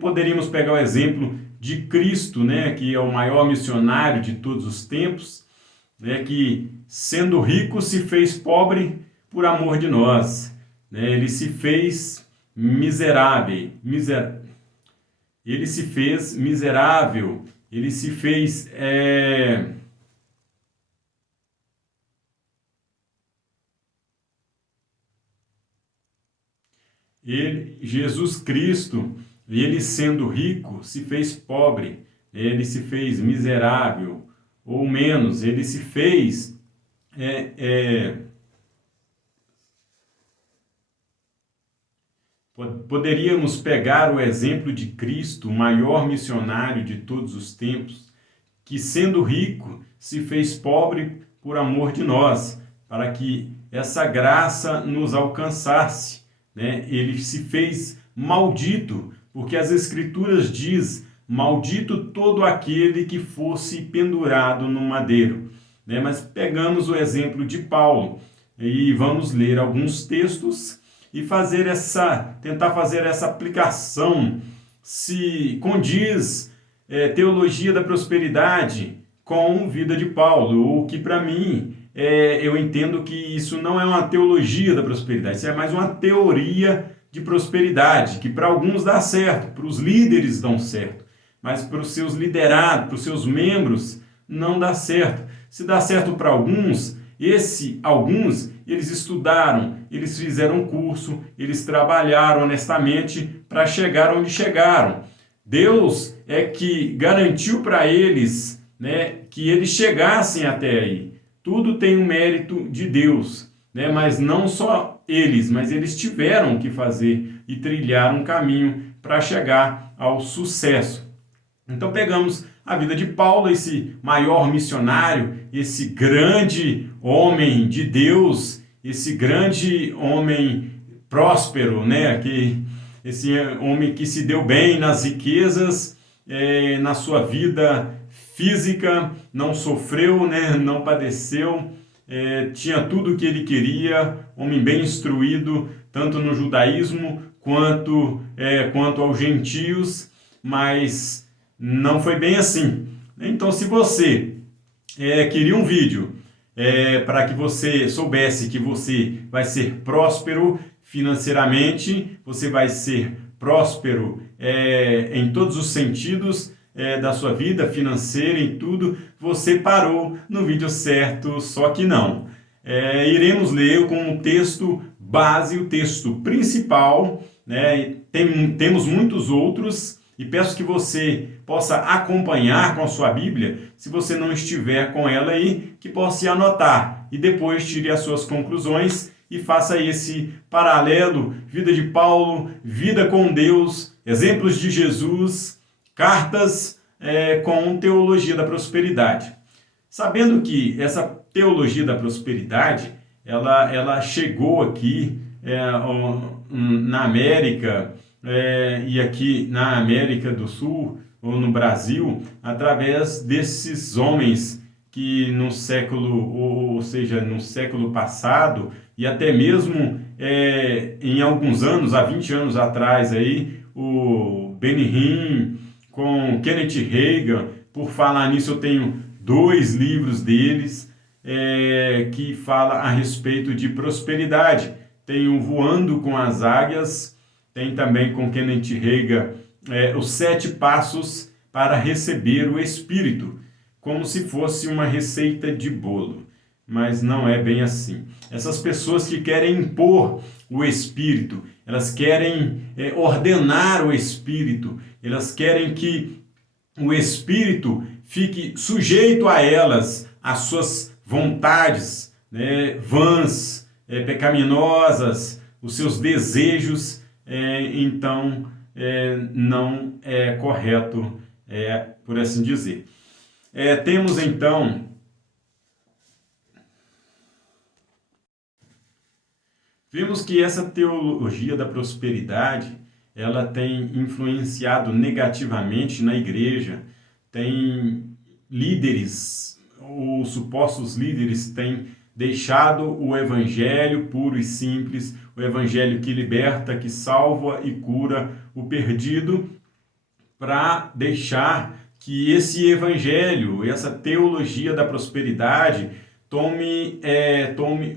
Poderíamos pegar o exemplo de Cristo, né? Que é o maior missionário de todos os tempos, que sendo rico se fez pobre por amor de nós. Ele se fez miserável, ele se fez miserável, ele se fez Jesus Cristo, ele sendo rico, se fez pobre, ele se fez miserável, ou menos, ele se fez Poderíamos pegar o exemplo de Cristo, o maior missionário de todos os tempos, que sendo rico se fez pobre por amor de nós, para que essa graça nos alcançasse, né? Ele se fez maldito, porque as Escrituras diz: maldito todo aquele que fosse pendurado no madeiro, né? Mas pegamos o exemplo de Paulo e vamos ler alguns textos e tentar fazer essa aplicação, se condiz teologia da prosperidade com vida de Paulo, o que para mim eu entendo que isso não é uma teologia da prosperidade, isso é mais uma teoria de prosperidade, que para alguns dá certo, para os líderes dão certo, mas para os seus liderados, para os seus membros, não dá certo. Se dá certo para alguns, alguns, eles estudaram, eles fizeram curso, eles trabalharam honestamente para chegar onde chegaram. Deus é que garantiu para eles, né, que eles chegassem até aí. Tudo tem um mérito de Deus, né? Mas não só eles, mas eles tiveram que fazer e trilhar um caminho para chegar ao sucesso. Então pegamos a vida de Paulo, esse maior missionário, esse grande homem de Deus, esse grande homem próspero, né? Esse homem que se deu bem nas riquezas, na sua vida física, não sofreu, né? Não padeceu, tinha tudo o que ele queria, homem bem instruído, tanto no judaísmo quanto aos gentios, mas não foi bem assim. Então, se você queria um vídeo para que você soubesse que você vai ser próspero financeiramente, você vai ser próspero em todos os sentidos da sua vida financeira, em tudo, você parou no vídeo certo, só que não. Iremos ler com o texto base, o texto principal, né? Temos muitos outros, e peço que você possa acompanhar com a sua Bíblia, se você não estiver com ela aí, que possa anotar e depois tire as suas conclusões e faça esse paralelo, vida de Paulo, vida com Deus, exemplos de Jesus, cartas com teologia da prosperidade. Sabendo que essa teologia da prosperidade, ela chegou aqui na América, e aqui na América do Sul, ou no Brasil, através desses homens que no século, ou seja, no século passado, e até mesmo em alguns anos, há 20 anos atrás, aí, o Benny Hinn com Kenneth Hagin. Por falar nisso, eu tenho 2 livros deles que fala a respeito de prosperidade. Tem o Voando com as Águias, tem também com Kenneth Hagin os 7 passos para receber o Espírito, como se fosse uma receita de bolo, mas não é bem assim. Essas pessoas que querem impor o Espírito, elas querem ordenar o Espírito, elas querem que o Espírito fique sujeito a elas, às suas vontades, né, vãs, pecaminosas, os seus desejos, então não é correto, por assim dizer. Temos então vimos que essa teologia da prosperidade, ela tem influenciado negativamente na igreja, tem líderes, os supostos líderes têm deixado o evangelho puro e simples, o evangelho que liberta, que salva e cura o perdido, para deixar que esse evangelho, essa teologia da prosperidade, tome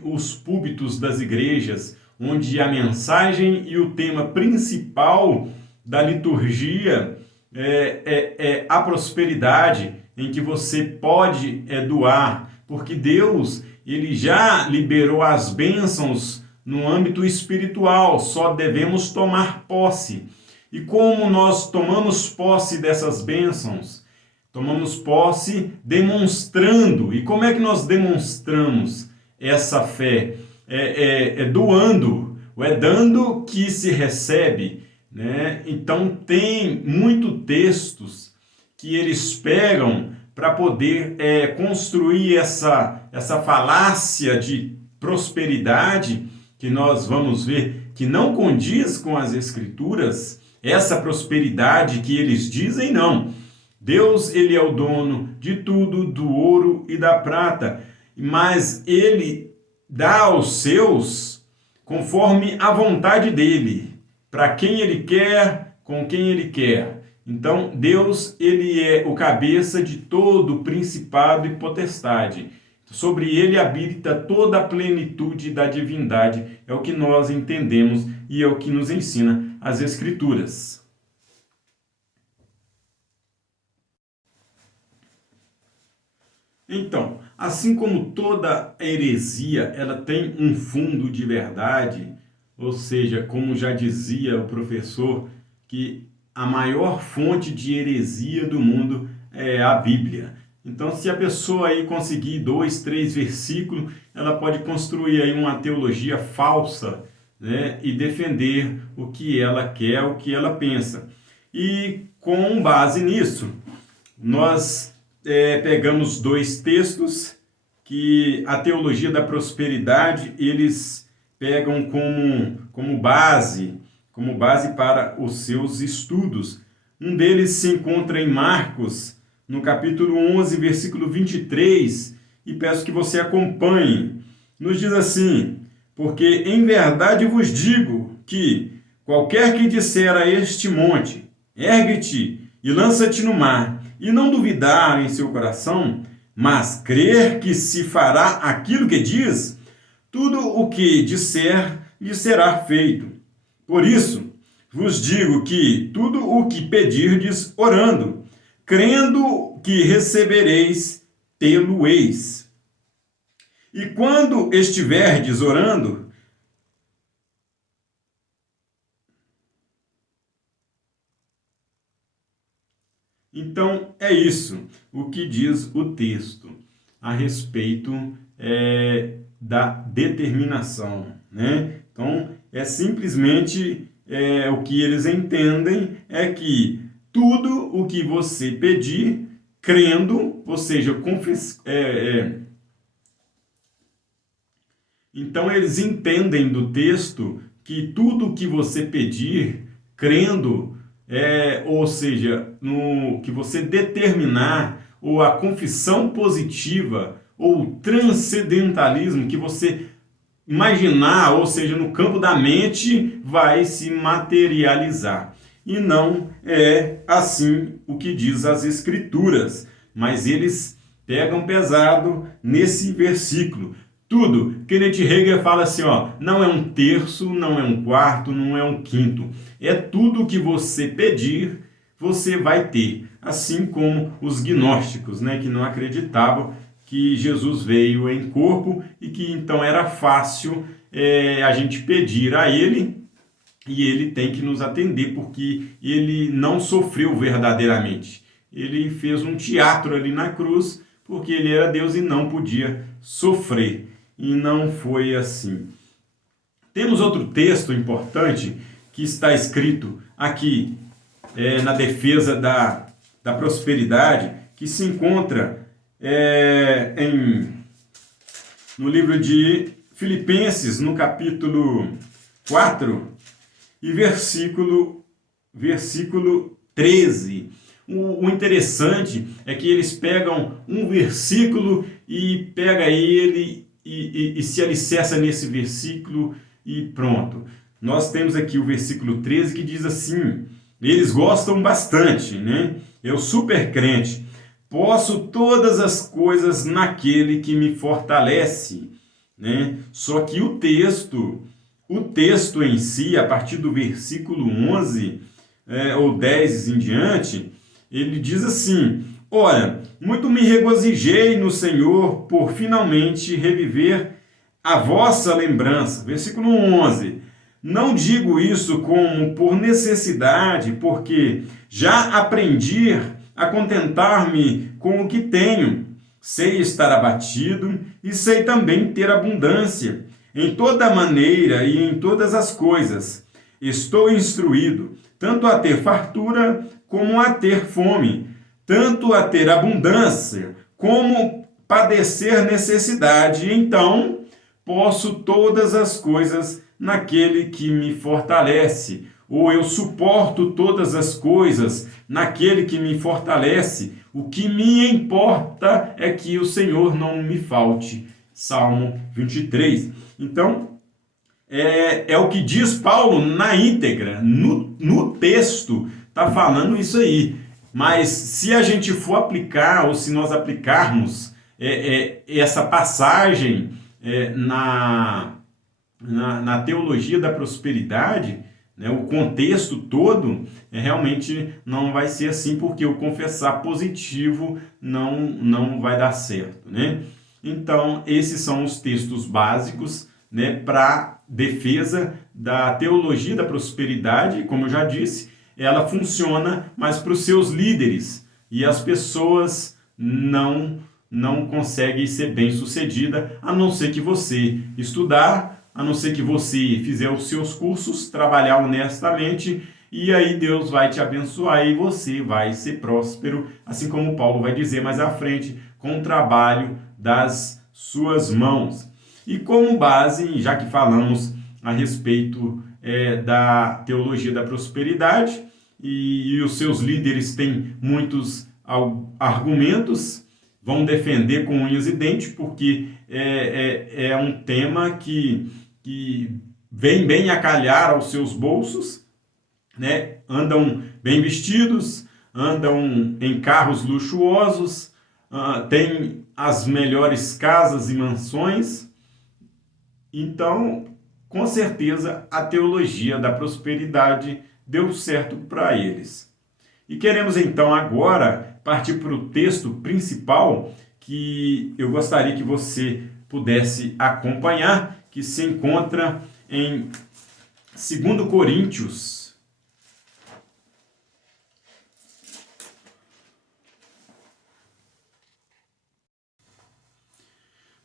os púlpitos das igrejas, onde a mensagem e o tema principal da liturgia é a prosperidade, em que você pode doar, porque Deus ele já liberou as bênçãos no âmbito espiritual, só devemos tomar posse. E como nós tomamos posse dessas bênçãos? Tomamos posse demonstrando. E como é que nós demonstramos essa fé? Doando, é dando que se recebe, né? Então tem muitos textos que eles pegam para poder construir essa falácia de prosperidade, que nós vamos ver que não condiz com as Escrituras, essa prosperidade que eles dizem, não. Deus, ele é o dono de tudo, do ouro e da prata, mas ele dá aos seus conforme a vontade dele, para quem ele quer, com quem ele quer. Então, Deus, ele é o cabeça de todo principado e potestade. Sobre ele habita toda a plenitude da divindade. É o que nós entendemos e é o que nos ensina as Escrituras. Então, assim como toda heresia, ela tem um fundo de verdade, ou seja, como já dizia o professor, que a maior fonte de heresia do mundo é a Bíblia. Então, se a pessoa aí conseguir 2, 3 versículos, ela pode construir aí uma teologia falsa, né, e defender o que ela quer, o que ela pensa. E com base nisso, nós pegamos 2 textos que a teologia da prosperidade eles pegam como base para os seus estudos. Um deles se encontra em Marcos, no capítulo 11, versículo 23, e peço que você acompanhe. Nos diz assim: porque em verdade vos digo que qualquer que disser a este monte, ergue-te e lança-te no mar, e não duvidar em seu coração, mas crer que se fará aquilo que diz, tudo o que disser lhe será feito. Por isso, vos digo que tudo o que pedirdes orando, crendo que recebereis, tê-lo-eis. E quando estiverdes orando, então é isso o que diz o texto a respeito da determinação, né? Então é simplesmente o que eles entendem é que tudo o que você pedir, crendo, ou seja, então eles entendem do texto que tudo o que você pedir, crendo, ou seja, no que você determinar, ou a confissão positiva, ou o transcendentalismo que você imaginar, ou seja, no campo da mente, vai se materializar. E não é assim o que diz as Escrituras, mas eles pegam pesado nesse versículo. Tudo, Kenneth Hagin fala assim, ó, não é um terço, não é um quarto, não é um quinto. É tudo que você pedir, você vai ter. Assim como os gnósticos, né, que não acreditavam que Jesus veio em corpo e que então era fácil a gente pedir a ele e ele tem que nos atender porque ele não sofreu verdadeiramente. Ele fez um teatro ali na cruz porque ele era Deus e não podia sofrer. E não foi assim. Temos outro texto importante que está escrito aqui na defesa da prosperidade, que se encontra no livro de Filipenses, no capítulo 4 e versículo 13. O interessante é que eles pegam um versículo e pega ele e se alicerça nesse versículo e pronto. Nós temos aqui o versículo 13 que diz assim, eles gostam bastante, né? Eu super crente, posso todas as coisas naquele que me fortalece, né? Só que o texto em si, a partir do versículo 11 ou 10 em diante, ele diz assim, ora, muito me regozijei no Senhor por finalmente reviver a vossa lembrança. Versículo 11. Não digo isso como por necessidade, porque já aprendi a contentar-me com o que tenho. Sei estar abatido e sei também ter abundância. Em toda maneira e em todas as coisas estou instruído, tanto a ter fartura como a ter fome, tanto a ter abundância como padecer necessidade. Então, posso todas as coisas naquele que me fortalece, ou eu suporto todas as coisas naquele que me fortalece. O que me importa é que o Senhor não me falte. Salmo 23. Então, é o que diz Paulo na íntegra, no texto, está falando isso aí. Mas se a gente for aplicar, ou se nós aplicarmos essa passagem na teologia da prosperidade, né, o contexto todo, realmente não vai ser assim, porque o confessar positivo não vai dar certo, né? Então, esses são os textos básicos, né, para defesa da teologia da prosperidade. Como eu já disse, ela funciona mais para os seus líderes e as pessoas não consegue ser bem-sucedida, a não ser que você estudar, a não ser que você fizer os seus cursos, trabalhar honestamente, e aí Deus vai te abençoar e você vai ser próspero, assim como Paulo vai dizer mais à frente, com o trabalho das suas mãos. E como base, já que falamos a respeito da teologia da prosperidade, e os seus líderes têm muitos argumentos, vão defender com unhas e dentes, porque é um tema que vem bem a calhar aos seus bolsos, né? Andam bem vestidos, andam em carros luxuosos, têm as melhores casas e mansões. Então, com certeza, a teologia da prosperidade deu certo para eles. E queremos então agora partir para o texto principal que eu gostaria que você pudesse acompanhar, que se encontra em 2 Coríntios.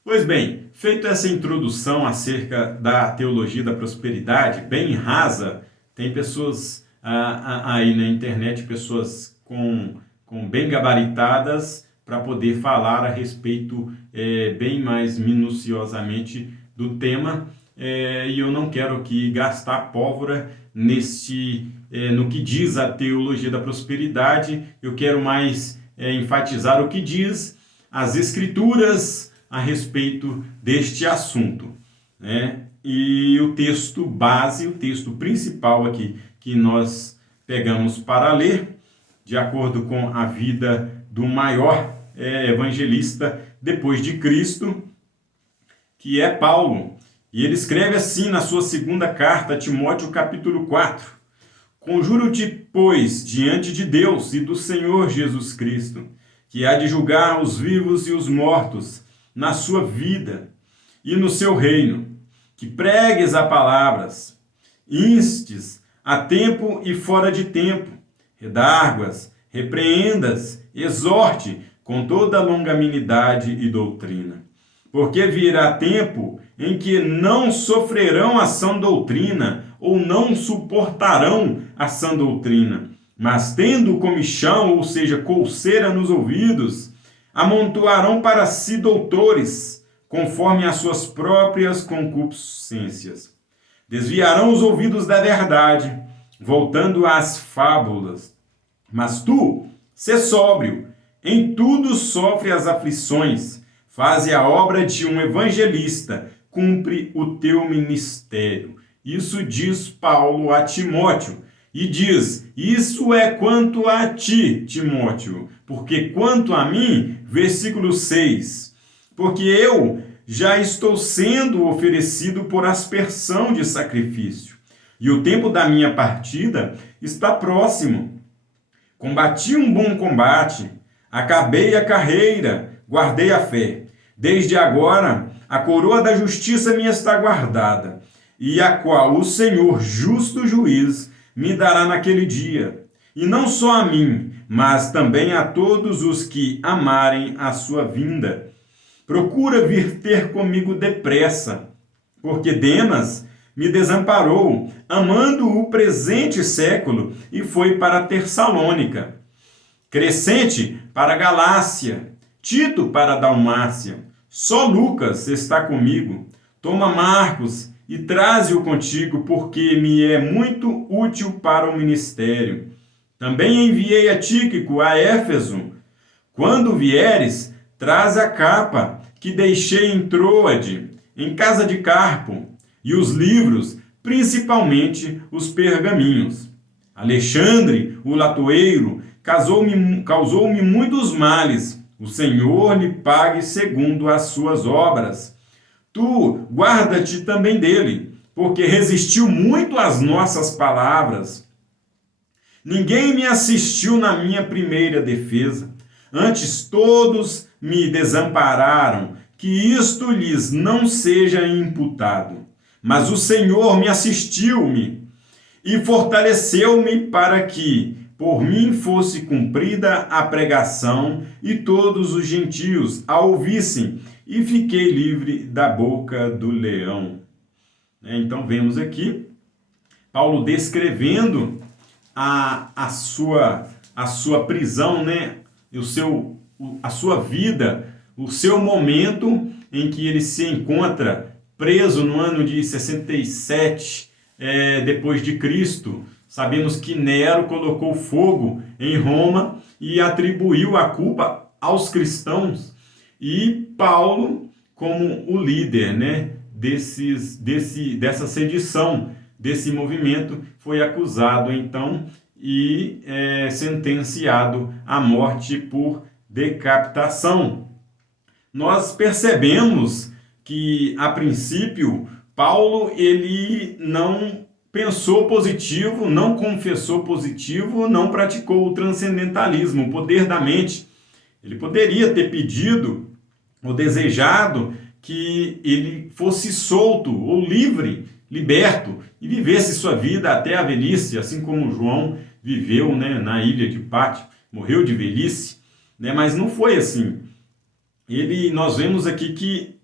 Pois bem, feita essa introdução acerca da teologia da prosperidade, bem rasa, tem pessoas aí na internet, pessoas com bem gabaritadas para poder falar a respeito bem mais minuciosamente do tema, e eu não quero aqui gastar pólvora no que diz a teologia da prosperidade, eu quero mais enfatizar o que diz as Escrituras a respeito deste assunto, né? E o texto base, o texto principal aqui que nós pegamos para ler, de acordo com a vida do maior evangelista depois de Cristo, que é Paulo. E ele escreve assim na sua segunda carta a Timóteo, capítulo 4. Conjuro-te, pois, diante de Deus e do Senhor Jesus Cristo, que há de julgar os vivos e os mortos na sua vida e no seu reino, que pregues a palavras, instes a tempo e fora de tempo, redarguas, repreendas, exorte com toda longanimidade e doutrina. Porque virá tempo em que não sofrerão a sã doutrina, ou não suportarão a sã doutrina, mas tendo comichão, ou seja, colseira nos ouvidos, amontoarão para si doutores, conforme as suas próprias concupiscências. Desviarão os ouvidos da verdade, voltando às fábulas. Mas tu, sê sóbrio, em tudo sofre as aflições, faze a obra de um evangelista, cumpre o teu ministério. Isso diz Paulo a Timóteo. E diz, isso é quanto a ti, Timóteo, porque quanto a mim, versículo 6, porque eu já estou sendo oferecido por aspersão de sacrifício, e o tempo da minha partida está próximo. Combati um bom combate, acabei a carreira, guardei a fé. Desde agora, a coroa da justiça me está guardada, e a qual o Senhor, justo juiz, me dará naquele dia, e não só a mim, mas também a todos os que amarem a sua vinda. Procura vir ter comigo depressa, porque Demas me desamparou, amando o presente século, e foi para Tessalônica. Crescente para Galácia, Tito para Dalmácia. Só Lucas está comigo. Toma Marcos e traze-o contigo, porque me é muito útil para o ministério. Também enviei a Tíquico a Éfeso. Quando vieres, traz a capa que deixei em Troade, em casa de Carpo, e os livros, principalmente os pergaminhos. Alexandre, o latoeiro, causou-me muitos males. O Senhor lhe pague segundo as suas obras. Tu guarda-te também dele, porque resistiu muito às nossas palavras. Ninguém me assistiu na minha primeira defesa. Antes todos me desampararam, que isto lhes não seja imputado. Mas o Senhor me assistiu-me e fortaleceu-me para que, por mim fosse cumprida a pregação e todos os gentios a ouvissem, e fiquei livre da boca do leão. Então vemos aqui Paulo descrevendo a sua prisão, né? A sua vida, o seu momento em que ele se encontra preso no ano de 67 depois de Cristo. Sabemos que Nero colocou fogo em Roma e atribuiu a culpa aos cristãos. E Paulo, como o líder, né, dessa sedição, desse movimento, foi acusado então e sentenciado à morte por decapitação. Nós percebemos que, a princípio, Paulo ele não pensou positivo, não confessou positivo, não praticou o transcendentalismo, o poder da mente. Ele poderia ter pedido ou desejado que ele fosse solto ou livre, liberto, e vivesse sua vida até a velhice, assim como João viveu, né, na ilha de Pátio, morreu de velhice, né, mas não foi assim. Nós vemos aqui que,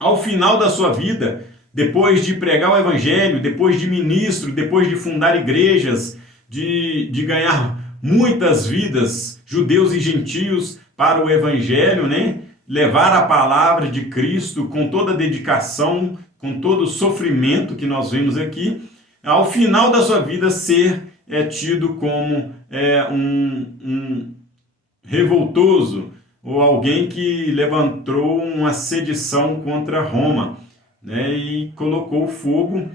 ao final da sua vida, depois de pregar o evangelho, depois de ministro, depois de fundar igrejas, de ganhar muitas vidas, judeus e gentios, para o evangelho, né? Levar a palavra de Cristo com toda a dedicação, com todo o sofrimento que nós vemos aqui, ao final da sua vida ser tido como um revoltoso, ou alguém que levantou uma sedição contra Roma, né, e colocou fogo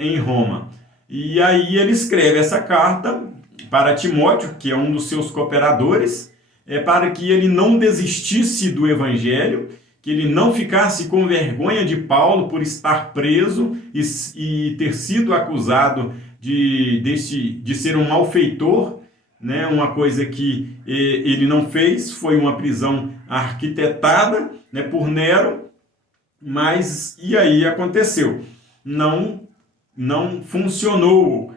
em Roma. E aí ele escreve essa carta para Timóteo, que é um dos seus cooperadores, para que ele não desistisse do evangelho, que ele não ficasse com vergonha de Paulo por estar preso e ter sido acusado de ser um malfeitor, né? Uma coisa que ele não fez, foi uma prisão arquitetada, né, por Nero, mas e aí aconteceu? Não funcionou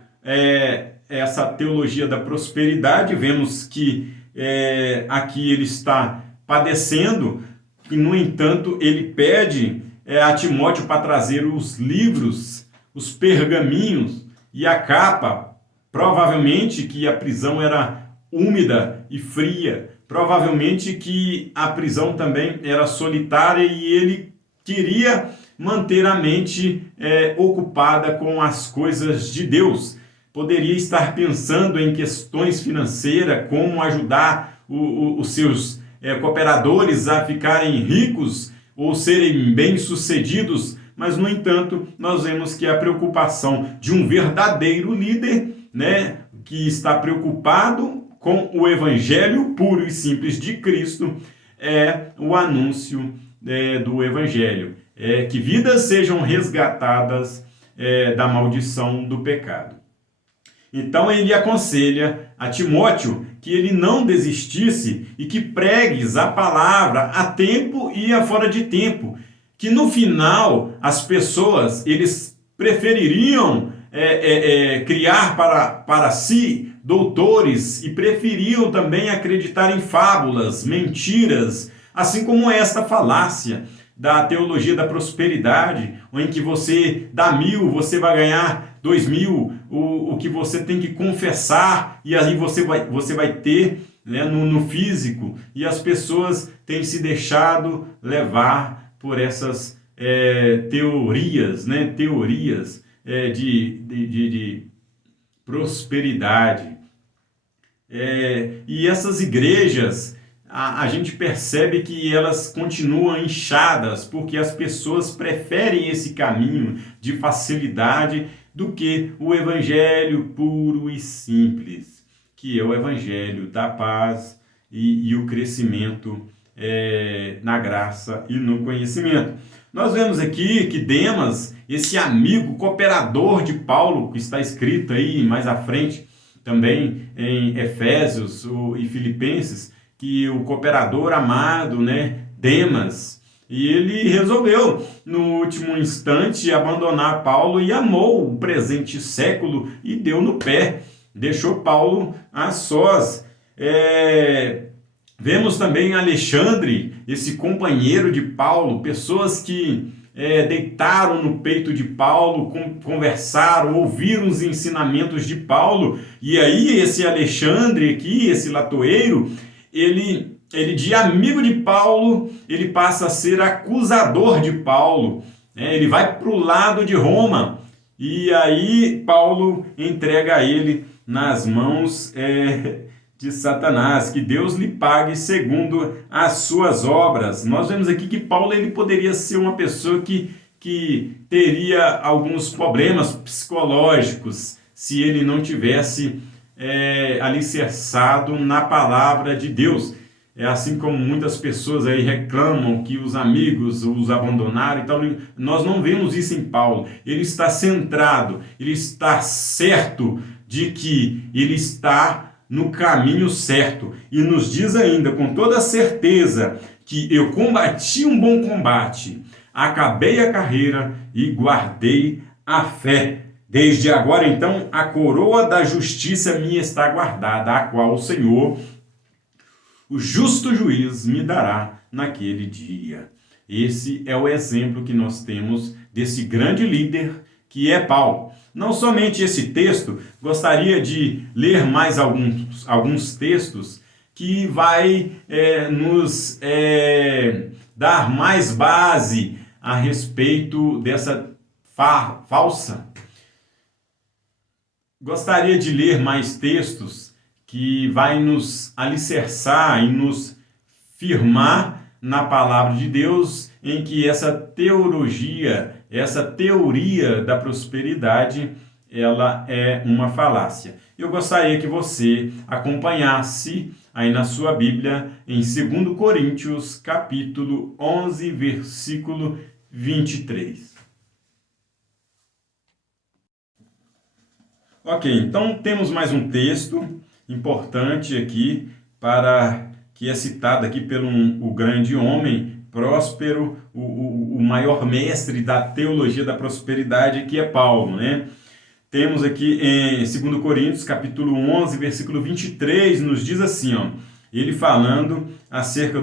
essa teologia da prosperidade. Vemos que aqui ele está padecendo, e no entanto ele pede a Timóteo para trazer os livros, os pergaminhos e a capa. Provavelmente que a prisão era úmida e fria, provavelmente que a prisão também era solitária e ele queria manter a mente ocupada com as coisas de Deus. Poderia estar pensando em questões financeiras, como ajudar os seus cooperadores a ficarem ricos ou serem bem-sucedidos, mas, no entanto, nós vemos que a preocupação de um verdadeiro líder, né, que está preocupado com o evangelho puro e simples de Cristo, é o anúncio do evangelho, que vidas sejam resgatadas da maldição do pecado. Então ele aconselha a Timóteo que ele não desistisse e que pregues a palavra a tempo e a fora de tempo, que no final as pessoas eles prefeririam criar para si doutores e preferiam também acreditar em fábulas, mentiras, assim como esta falácia da teologia da prosperidade, em que você dá 1.000, você vai ganhar 2.000, o que você tem que confessar, e aí você vai ter, né, no físico, e as pessoas têm se deixado levar por essas teorias, né, de prosperidade. E essas igrejas, a gente percebe que elas continuam inchadas, porque as pessoas preferem esse caminho de facilidade do que o evangelho puro e simples, que é o evangelho da paz e o crescimento na graça e no conhecimento. Nós vemos aqui que Demas, esse amigo cooperador de Paulo, que está escrito aí mais à frente, também em Efésios e Filipenses, que o cooperador amado, né, Demas, e ele resolveu, no último instante, abandonar Paulo e amou o presente século e deu no pé. deixou Paulo a sós. Vemos também Alexandre, esse companheiro de Paulo, pessoas que deitaram no peito de Paulo, conversaram, ouviram os ensinamentos de Paulo, e aí esse Alexandre aqui, esse latoeiro, ele de amigo de Paulo, ele passa a ser acusador de Paulo, ele vai para o lado de Roma, e aí Paulo entrega ele nas mãos de Satanás, que Deus lhe pague segundo as suas obras. Nós vemos aqui que Paulo ele poderia ser uma pessoa que teria alguns problemas psicológicos se ele não tivesse alicerçado na palavra de Deus. É assim como muitas pessoas aí reclamam que os amigos os abandonaram, então nós não vemos isso em Paulo. Ele está centrado, ele está certo de que ele está no caminho certo, e nos diz ainda com toda certeza que eu combati um bom combate, acabei a carreira e guardei a fé. Desde agora, então, a coroa da justiça minha está guardada, a qual o Senhor, o justo juiz, me dará naquele dia. Esse é o exemplo que nós temos desse grande líder que é Paulo. Não somente esse texto, gostaria de ler mais alguns textos que vai nos dar mais base a respeito dessa falsa. Gostaria de ler mais textos que vai nos alicerçar e nos firmar na palavra de Deus, em que essa teologia, essa teoria da prosperidade, ela é uma falácia. Eu gostaria que você acompanhasse aí na sua Bíblia em 2 Coríntios, capítulo 11, versículo 23. Ok, então temos mais um texto importante aqui que é citado aqui pelo o grande homem Próspero, o maior mestre da teologia da prosperidade, que é Paulo, né? Temos aqui em 2 Coríntios, capítulo 11, versículo 23, nos diz assim, ó, ele falando acerca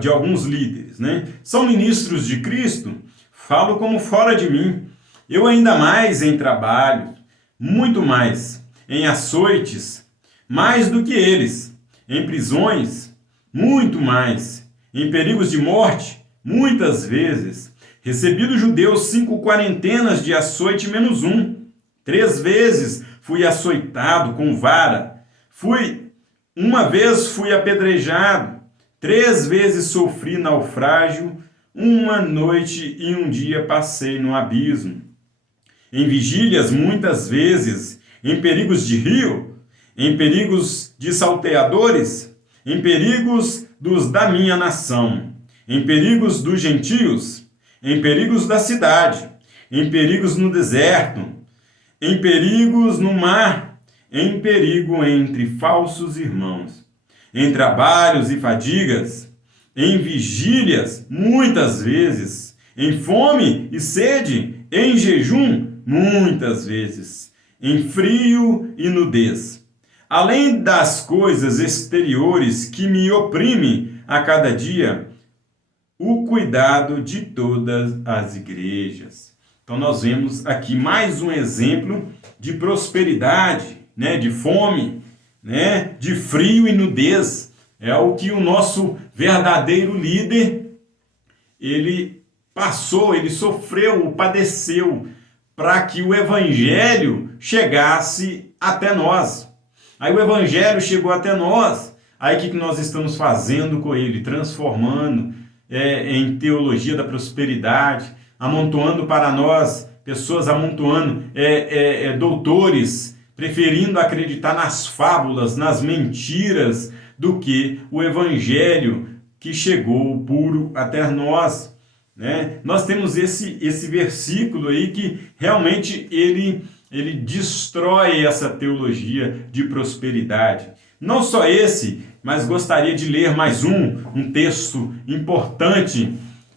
de alguns líderes, né? São ministros de Cristo? Falo como fora de mim. Eu ainda mais em trabalho, muito mais, em açoites, mais do que eles, em prisões, muito mais, em perigos de morte, muitas vezes. Recebi dos judeus 5 quarentenas de açoite menos 1. 3 vezes fui açoitado com vara. Uma vez fui apedrejado. 3 vezes sofri naufrágio. 1 noite e 1 dia passei no abismo. Em vigílias muitas vezes, em perigos de rio, em perigos de salteadores, em perigos dos da minha nação, em perigos dos gentios, em perigos da cidade, em perigos no deserto, em perigos no mar, em perigo entre falsos irmãos, em trabalhos e fadigas, em vigílias muitas vezes, em fome e sede, em jejum muitas vezes, em frio e nudez. Além das coisas exteriores que me oprimem a cada dia, o cuidado de todas as igrejas. Então nós vemos aqui mais um exemplo de prosperidade, né, de fome, né, de frio e nudez. É o que o nosso verdadeiro líder, ele passou, ele sofreu, padeceu, para que o evangelho chegasse até nós. Aí o evangelho chegou até nós, aí o que nós estamos fazendo com ele? Transformando em teologia da prosperidade, amontoando para nós, pessoas amontoando, doutores, preferindo acreditar nas fábulas, nas mentiras, do que o evangelho que chegou puro até nós. Né? Nós temos esse versículo aí que realmente ele destrói essa teologia de prosperidade. Não só esse, mas gostaria de ler mais um texto importante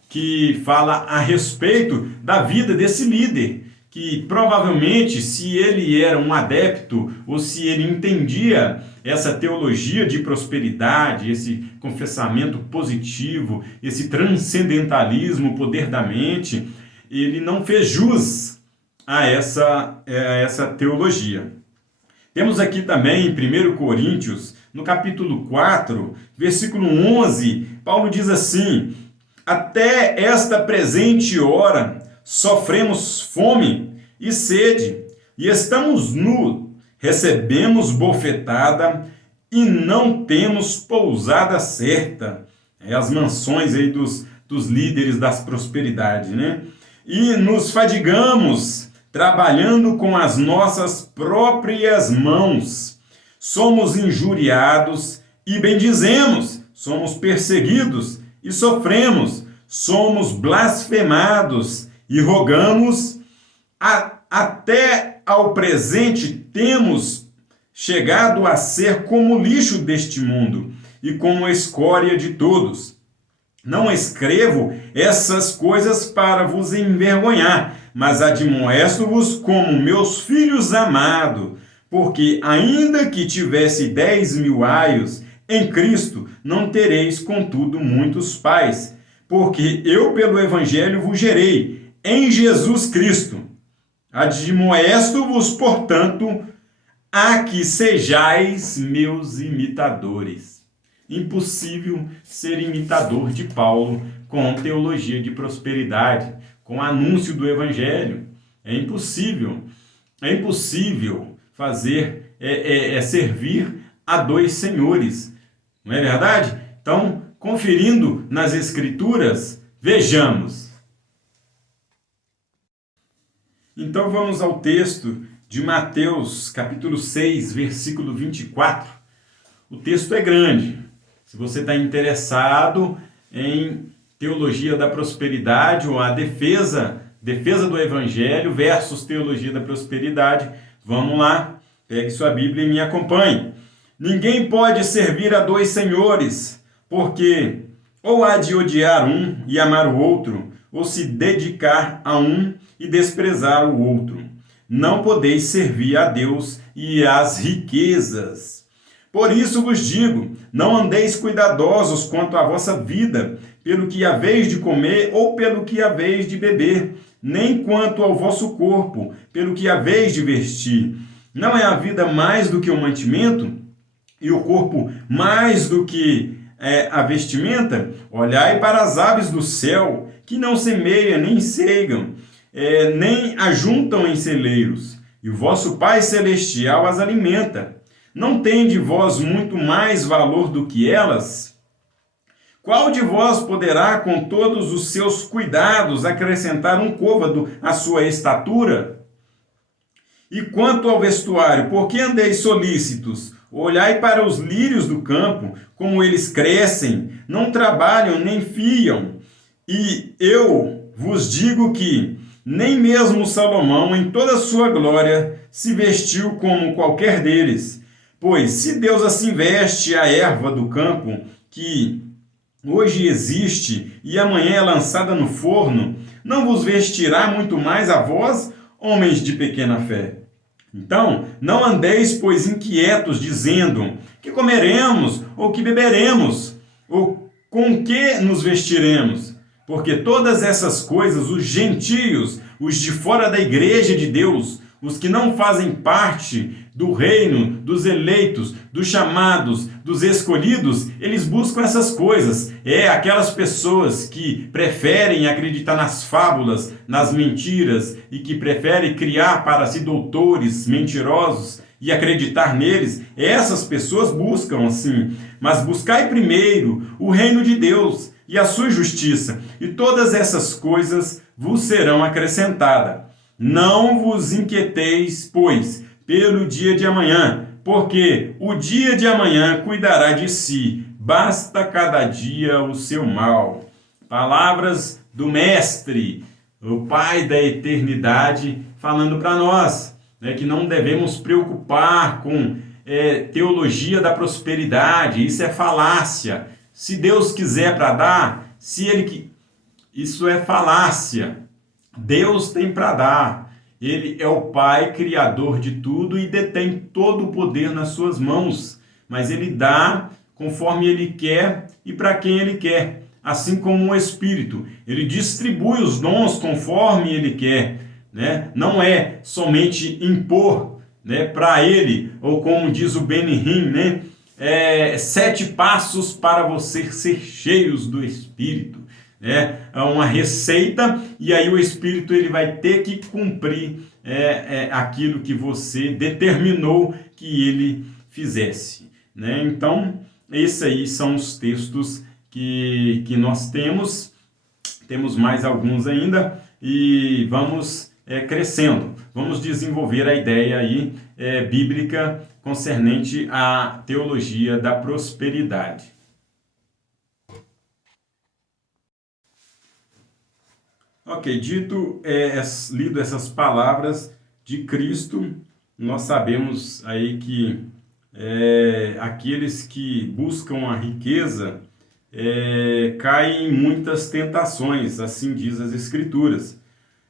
que fala a respeito da vida desse líder, que provavelmente, se ele era um adepto ou se ele entendia essa teologia de prosperidade, esse confessamento positivo, esse transcendentalismo, o poder da mente, ele não fez jus a essa teologia. Temos aqui também em 1 Coríntios, no capítulo 4, versículo 11, Paulo diz assim: até esta presente hora sofremos fome e sede, e estamos nus, recebemos bofetada e não temos pousada certa. As mansões aí dos líderes das prosperidades, né? E nos fadigamos trabalhando com as nossas próprias mãos. Somos injuriados e bendizemos, somos perseguidos e sofremos, somos blasfemados e rogamos. Até ao presente temos chegado a ser como lixo deste mundo e como escória de todos. Não escrevo essas coisas para vos envergonhar, mas admoesto-vos como meus filhos amados, porque ainda que tivesse 10.000 aios em Cristo, não tereis contudo muitos pais, porque eu pelo Evangelho vos gerei em Jesus Cristo. Admoesto-vos, portanto, a que sejais meus imitadores. Impossível ser imitador de Paulo com teologia de prosperidade, com anúncio do Evangelho. É impossível. É impossível fazer, servir a dois senhores. Não é verdade? Então, conferindo nas Escrituras, vejamos. Então vamos ao texto de Mateus, capítulo 6, versículo 24. O texto é grande. Se você está interessado em teologia da prosperidade ou a defesa do Evangelho versus teologia da prosperidade, vamos lá, pegue sua Bíblia e me acompanhe. Ninguém pode servir a dois senhores, porque ou há de odiar um e amar o outro, ou se dedicar a um e desprezar o outro. Não podeis servir a Deus e às riquezas. Por isso vos digo, não andeis cuidadosos quanto à vossa vida, pelo que haveis de comer ou pelo que haveis de beber, nem quanto ao vosso corpo, pelo que haveis de vestir. Não é a vida mais do que o mantimento, e o corpo mais do que a vestimenta? Olhai para as aves do céu, que não semeiam, nem cegam, nem ajuntam em celeiros, e o vosso Pai Celestial as alimenta. Não tende vós muito mais valor do que elas? Qual de vós poderá, com todos os seus cuidados, acrescentar um côvado à sua estatura? E quanto ao vestuário, por que andeis solícitos? Olhai para os lírios do campo, como eles crescem, não trabalham nem fiam. E eu vos digo que nem mesmo Salomão, em toda a sua glória, se vestiu como qualquer deles. Pois, se Deus assim veste a erva do campo, que hoje existe e amanhã é lançada no forno, não vos vestirá muito mais a vós, homens de pequena fé? Então, não andeis, pois, inquietos, dizendo: que comeremos, ou que beberemos, ou com que nos vestiremos? Porque todas essas coisas, os gentios, os de fora da igreja de Deus, os que não fazem parte do reino, dos eleitos, dos chamados, dos escolhidos, eles buscam essas coisas. Aquelas pessoas que preferem acreditar nas fábulas, nas mentiras, e que preferem criar para si doutores mentirosos e acreditar neles, essas pessoas buscam assim. Mas buscai primeiro o reino de Deus e a sua justiça, e todas essas coisas vos serão acrescentadas. Não vos inquieteis, pois, pelo dia de amanhã, porque o dia de amanhã cuidará de si, basta cada dia o seu mal. Palavras do Mestre, o Pai da eternidade, falando para nós, que não devemos preocupar com teologia da prosperidade, isso é falácia. Se Deus quiser para dar, isso é falácia. Deus tem para dar. Ele é o Pai, criador de tudo e detém todo o poder nas suas mãos, mas ele dá conforme ele quer e para quem ele quer, assim como o Espírito. Ele distribui os dons conforme ele quer, né? Não é somente impor, né, para ele, ou como diz o Benihim, né? 7 passos para você ser cheios do Espírito. É uma receita, e aí o Espírito ele vai ter que cumprir aquilo que você determinou que ele fizesse, né? Então, esses aí são os textos que nós temos mais alguns ainda, e vamos crescendo, vamos desenvolver a ideia aí bíblica concernente à teologia da prosperidade. Ok, lido essas palavras de Cristo, nós sabemos aí que aqueles que buscam a riqueza caem em muitas tentações, assim diz as Escrituras.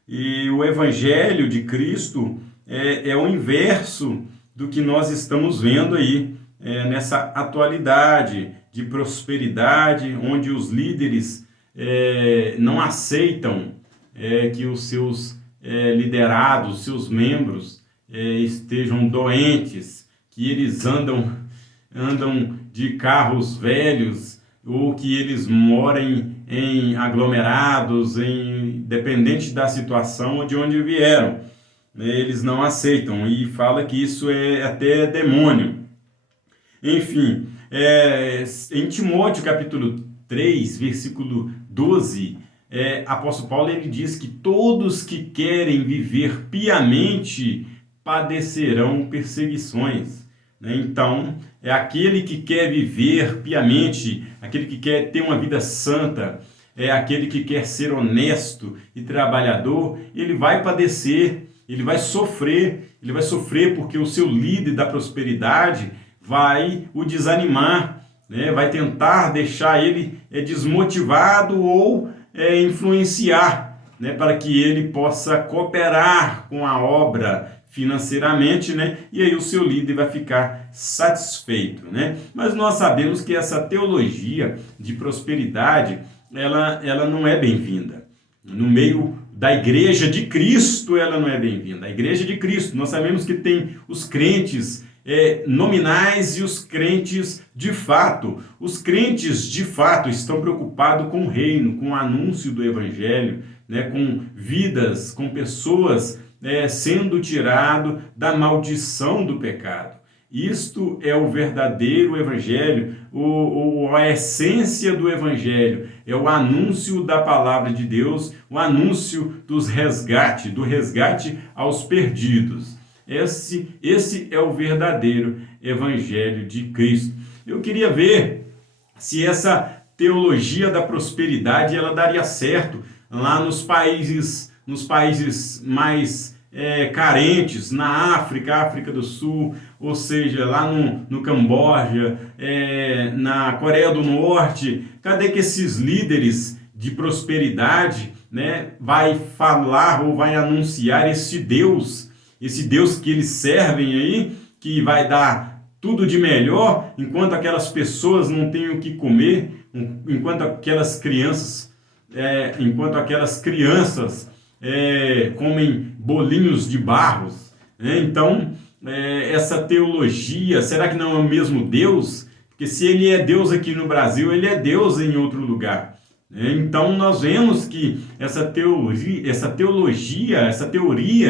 E o Evangelho de Cristo é o inverso do que nós estamos vendo aí nessa atualidade de prosperidade, onde os líderes não aceitam que os seus liderados, seus membros estejam doentes, que eles andam de carros velhos, ou que eles morem em aglomerados, dependente da situação de onde vieram. Eles não aceitam e fala que isso é até demônio. Enfim, em Timóteo capítulo 3, versículo 12, apóstolo Paulo ele diz que todos que querem viver piamente padecerão perseguições. Então, aquele que quer viver piamente, aquele que quer ter uma vida santa, aquele que quer ser honesto e trabalhador, ele vai padecer, ele vai sofrer porque o seu líder da prosperidade vai o desanimar, né? Vai tentar deixar ele desmotivado ou influenciar, né? Para que ele possa cooperar com a obra financeiramente, né? E aí o seu líder vai ficar satisfeito, né? Mas nós sabemos que essa teologia de prosperidade, ela não é bem-vinda. No meio da igreja de Cristo, ela não é bem-vinda. A igreja de Cristo, nós sabemos que tem os crentes nominais e os crentes de fato. Os crentes de fato estão preocupados com o reino, com o anúncio do evangelho, né? Com vidas, com pessoas sendo tirado da maldição do pecado. Isto é o verdadeiro evangelho, a essência do evangelho, é o anúncio da palavra de Deus, o anúncio do resgate aos perdidos. Esse é o verdadeiro evangelho de Cristo. Eu queria ver se essa teologia da prosperidade ela daria certo lá nos países mais carentes, na África do Sul, ou seja, lá no Camboja, na Coreia do Norte. Cadê que esses líderes de prosperidade, né, vai falar ou vai anunciar esse Deus que eles servem aí, que vai dar tudo de melhor, enquanto aquelas pessoas não têm o que comer, enquanto aquelas crianças comem bolinhos de barros, né? Então, essa teologia, será que não é o mesmo Deus? Porque se ele é Deus aqui no Brasil, ele é Deus em outro lugar. Então, nós vemos que essa teoria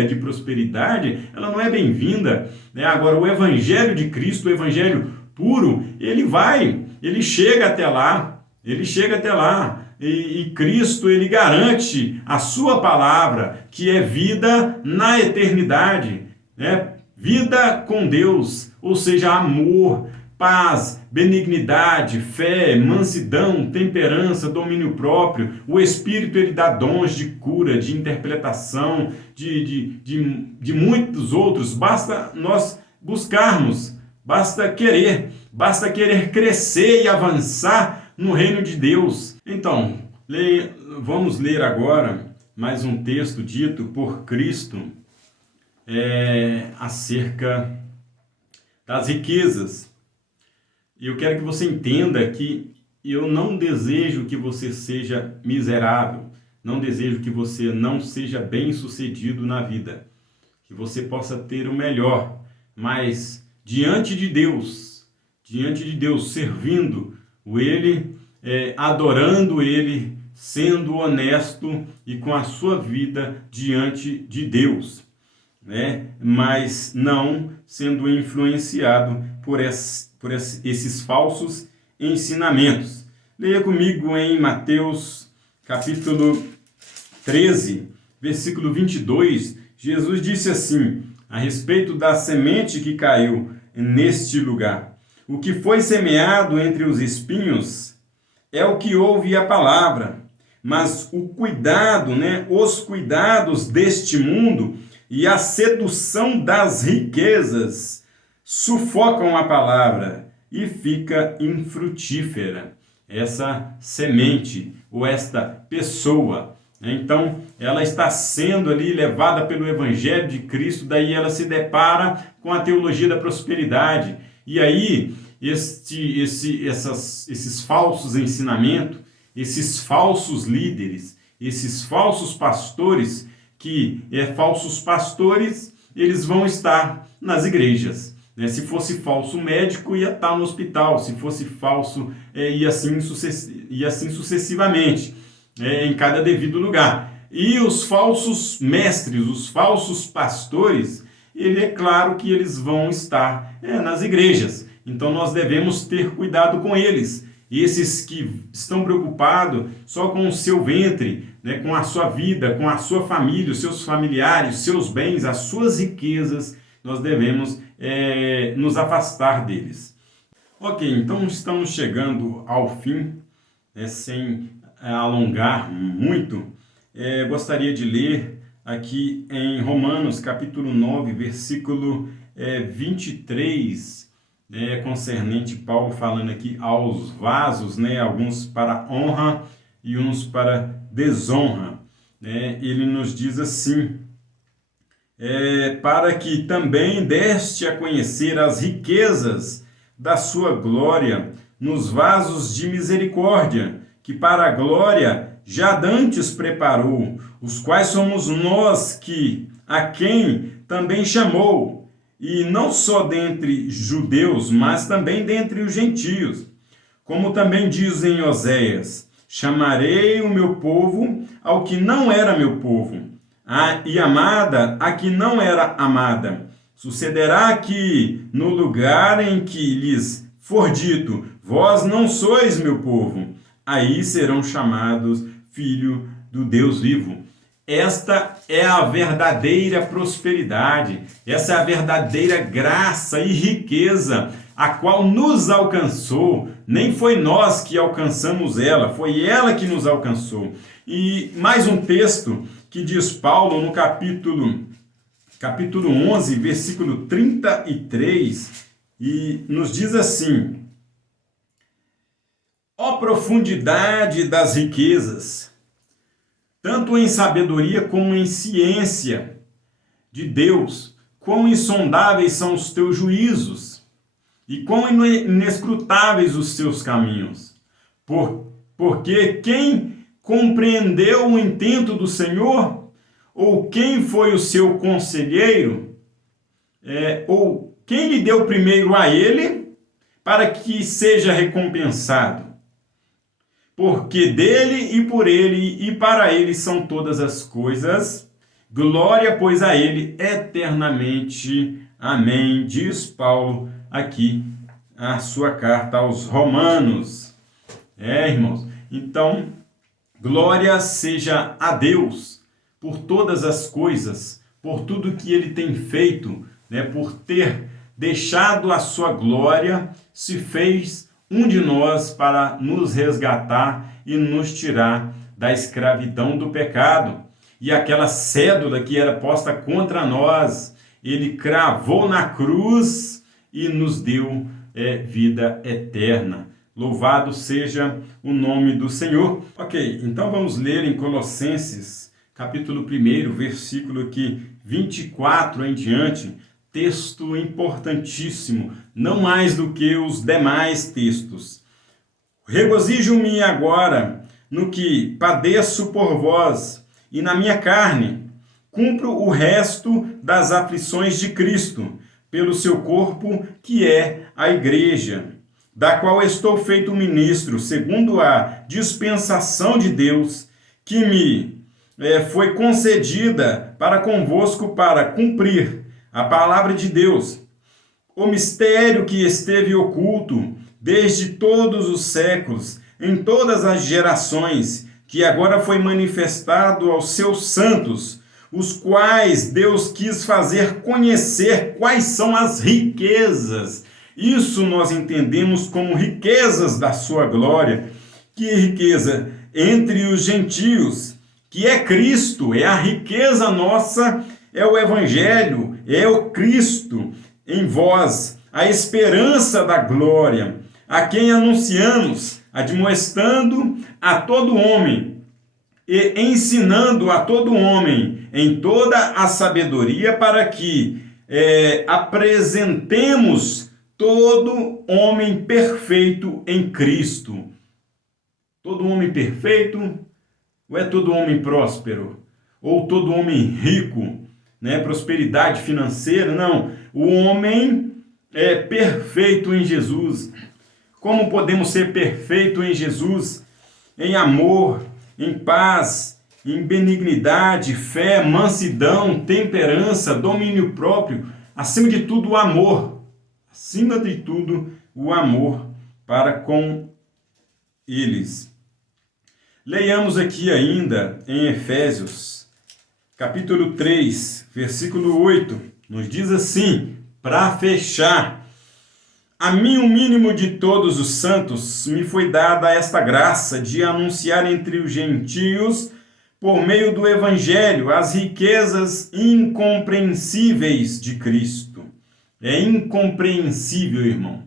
de prosperidade, ela não é bem-vinda, né? Agora, o Evangelho de Cristo, o Evangelho puro, ele chega até lá, e Cristo, ele garante a sua palavra, que é vida na eternidade, né? Vida com Deus, ou seja, amor, paz, benignidade, fé, mansidão, temperança, domínio próprio. O Espírito ele dá dons de cura, de interpretação, de muitos outros. Basta nós buscarmos, basta querer crescer e avançar no reino de Deus. Então, vamos ler agora mais um texto dito por Cristo acerca das riquezas. Eu quero que você entenda que eu não desejo que você seja miserável, não desejo que você não seja bem-sucedido na vida, que você possa ter o melhor, mas diante de Deus, servindo Ele, adorando Ele, sendo honesto e com a sua vida diante de Deus, né? Mas não sendo influenciado por esses falsos ensinamentos. Leia comigo em Mateus capítulo 13, versículo 22, Jesus disse assim, a respeito da semente que caiu neste lugar: o que foi semeado entre os espinhos é o que ouve a palavra, mas os cuidados deste mundo e a sedução das riquezas sufocam a palavra e fica infrutífera. Essa semente ou esta pessoa, então ela está sendo ali levada pelo Evangelho de Cristo, daí ela se depara com a teologia da prosperidade, e aí esses falsos ensinamentos, esses falsos líderes, esses falsos pastores, falsos pastores, eles vão estar nas igrejas. Se fosse falso médico, ia estar no hospital. Se fosse falso, e assim sucessivamente, em cada devido lugar. E os falsos mestres, os falsos pastores, é claro que eles vão estar nas igrejas. Então nós devemos ter cuidado com eles. Esses que estão preocupados só com o seu ventre, com a sua vida, com a sua família, os seus familiares, os seus bens, as suas riquezas, nós devemos nos afastar deles. Ok, então estamos chegando ao fim, sem alongar muito. Gostaria de ler aqui em Romanos capítulo 9, versículo 23, concernente Paulo falando aqui aos vasos, alguns para honra e uns para desonra. Ele nos diz assim: para que também deste a conhecer as riquezas da sua glória nos vasos de misericórdia, que para a glória já dantes preparou, os quais somos nós a quem também chamou, e não só dentre judeus, mas também dentre os gentios. Como também diz em Oséias: chamarei o meu povo ao que não era meu povo, e amada a que não era amada. Sucederá que, no lugar em que lhes for dito, vós não sois meu povo, aí serão chamados filho do Deus vivo. Esta é a verdadeira prosperidade, essa é a verdadeira graça e riqueza, a qual nos alcançou. Nem foi nós que alcançamos ela, foi ela que nos alcançou. E mais um texto que diz Paulo no capítulo 11, versículo 33, e nos diz assim: ó profundidade das riquezas, tanto em sabedoria como em ciência de Deus, quão insondáveis são os teus juízos, e quão inescrutáveis os teus caminhos. Porque quem compreendeu o intento do Senhor? Ou quem foi o seu conselheiro? Ou quem lhe deu primeiro a ele, para que seja recompensado? Porque dele e por ele e para ele são todas as coisas. Glória, pois, a ele eternamente. Amém. Diz Paulo aqui a sua carta aos Romanos. Irmãos, então, glória seja a Deus por todas as coisas, por tudo que ele tem feito, por ter deixado a sua glória, se fez um de nós para nos resgatar e nos tirar da escravidão do pecado. E aquela cédula que era posta contra nós, ele cravou na cruz e nos deu vida eterna. Louvado seja o nome do Senhor. Ok, então vamos ler em Colossenses, capítulo 1, versículo 23. 24 em diante, texto importantíssimo, não mais do que os demais textos. Regozijo-me agora no que padeço por vós, e na minha carne cumpro o resto das aflições de Cristo, pelo seu corpo, que é a igreja, da qual estou feito ministro, segundo a dispensação de Deus, que me foi concedida para convosco para cumprir a palavra de Deus, o mistério que esteve oculto desde todos os séculos, em todas as gerações, que agora foi manifestado aos seus santos, os quais Deus quis fazer conhecer quais são as riquezas. Isso nós entendemos como riquezas da sua glória. Que riqueza? Entre os gentios, que é Cristo, é a riqueza nossa, é o Evangelho, é o Cristo em vós, a esperança da glória, a quem anunciamos, admoestando a todo homem e ensinando a todo homem em toda a sabedoria, para que apresentemos todo homem perfeito em Cristo. Todo homem perfeito, ou é todo homem próspero? Ou todo homem rico, né? Prosperidade financeira? Não, o homem é perfeito em Jesus. Como podemos ser perfeito em Jesus? Em amor, em paz, em benignidade, fé, mansidão, temperança, domínio próprio, acima de tudo o amor. Acima de tudo o amor para com eles. Leiamos aqui ainda em Efésios, capítulo 3, versículo 8, nos diz assim, para fechar: a mim, o mínimo de todos os santos, me foi dada esta graça de anunciar entre os gentios, por meio do Evangelho, as riquezas incompreensíveis de Cristo. É incompreensível, irmão,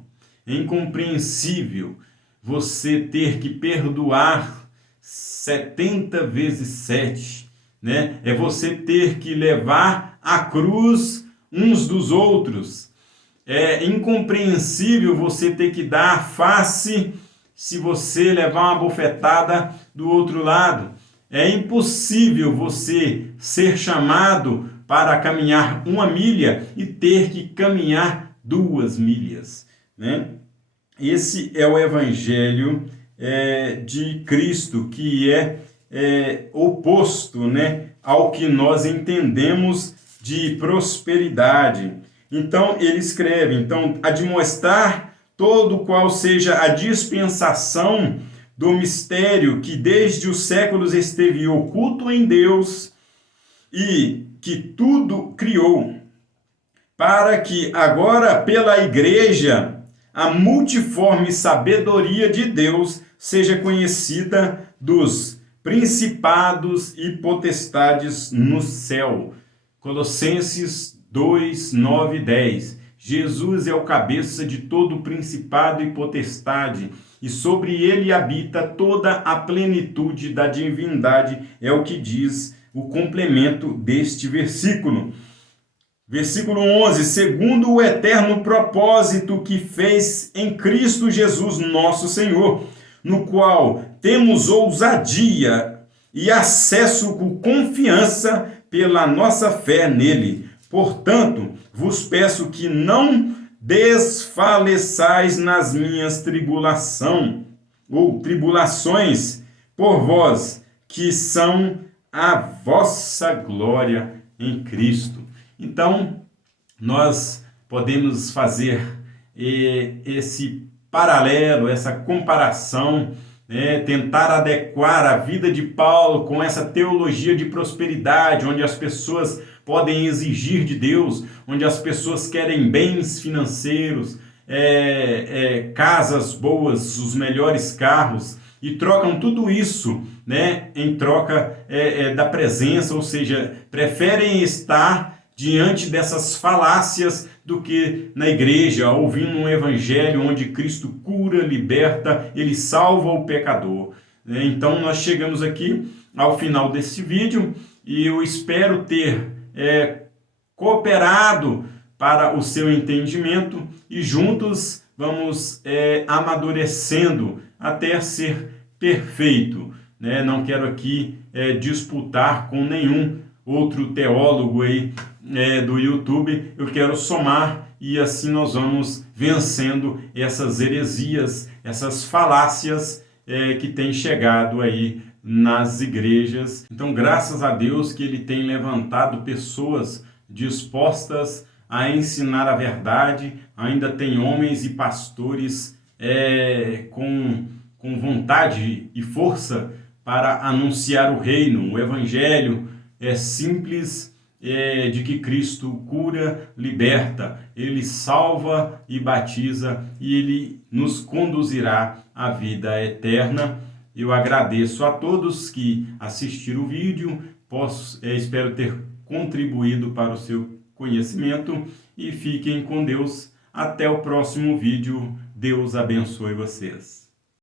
é incompreensível você ter que perdoar 70 vezes 7, né? É você ter que levar a cruz uns dos outros. É incompreensível você ter que dar a face se você levar uma bofetada do outro lado. É impossível você ser chamado para caminhar 1 milha e ter que caminhar 2 milhas, né? Esse é o Evangelho de Cristo, que é oposto, né, ao que nós entendemos de prosperidade. Então, ele escreve, então, admoestar todo qual seja a dispensação do mistério que desde os séculos esteve oculto em Deus e que tudo criou, para que agora pela igreja a multiforme sabedoria de Deus seja conhecida dos principados e potestades no céu. Colossenses 2, 9 e 10. Jesus é o cabeça de todo principado e potestade, e sobre ele habita toda a plenitude da divindade, é o que diz o complemento deste versículo. Versículo 11, segundo o eterno propósito que fez em Cristo Jesus nosso Senhor, no qual temos ousadia e acesso com confiança pela nossa fé nele. Portanto, vos peço que não desfaleçais nas minhas tribulações por vós, que são a vossa glória em Cristo. Então, nós podemos fazer esse paralelo, essa comparação, tentar adequar a vida de Paulo com essa teologia de prosperidade, onde as pessoas podem exigir de Deus, onde as pessoas querem bens financeiros, casas boas, os melhores carros, e trocam tudo isso, né, em troca da presença, ou seja, preferem estar diante dessas falácias do que na igreja, ouvindo um evangelho onde Cristo cura, liberta, ele salva o pecador. Então nós chegamos aqui ao final desse vídeo e eu espero ter cooperado para o seu entendimento e juntos vamos amadurecendo até ser perfeito, né? Não quero aqui disputar com nenhum outro teólogo aí do YouTube, eu quero somar e assim nós vamos vencendo essas heresias, essas falácias que têm chegado aí nas igrejas. Então, graças a Deus que Ele tem levantado pessoas dispostas a ensinar a verdade. Ainda tem homens e pastores com vontade e força para anunciar o reino, o evangelho simples de que Cristo cura, liberta, Ele salva e batiza e Ele nos conduzirá à vida eterna. Eu agradeço a todos que assistiram o vídeo, espero ter contribuído para o seu conhecimento e fiquem com Deus. Até o próximo vídeo. Deus abençoe vocês.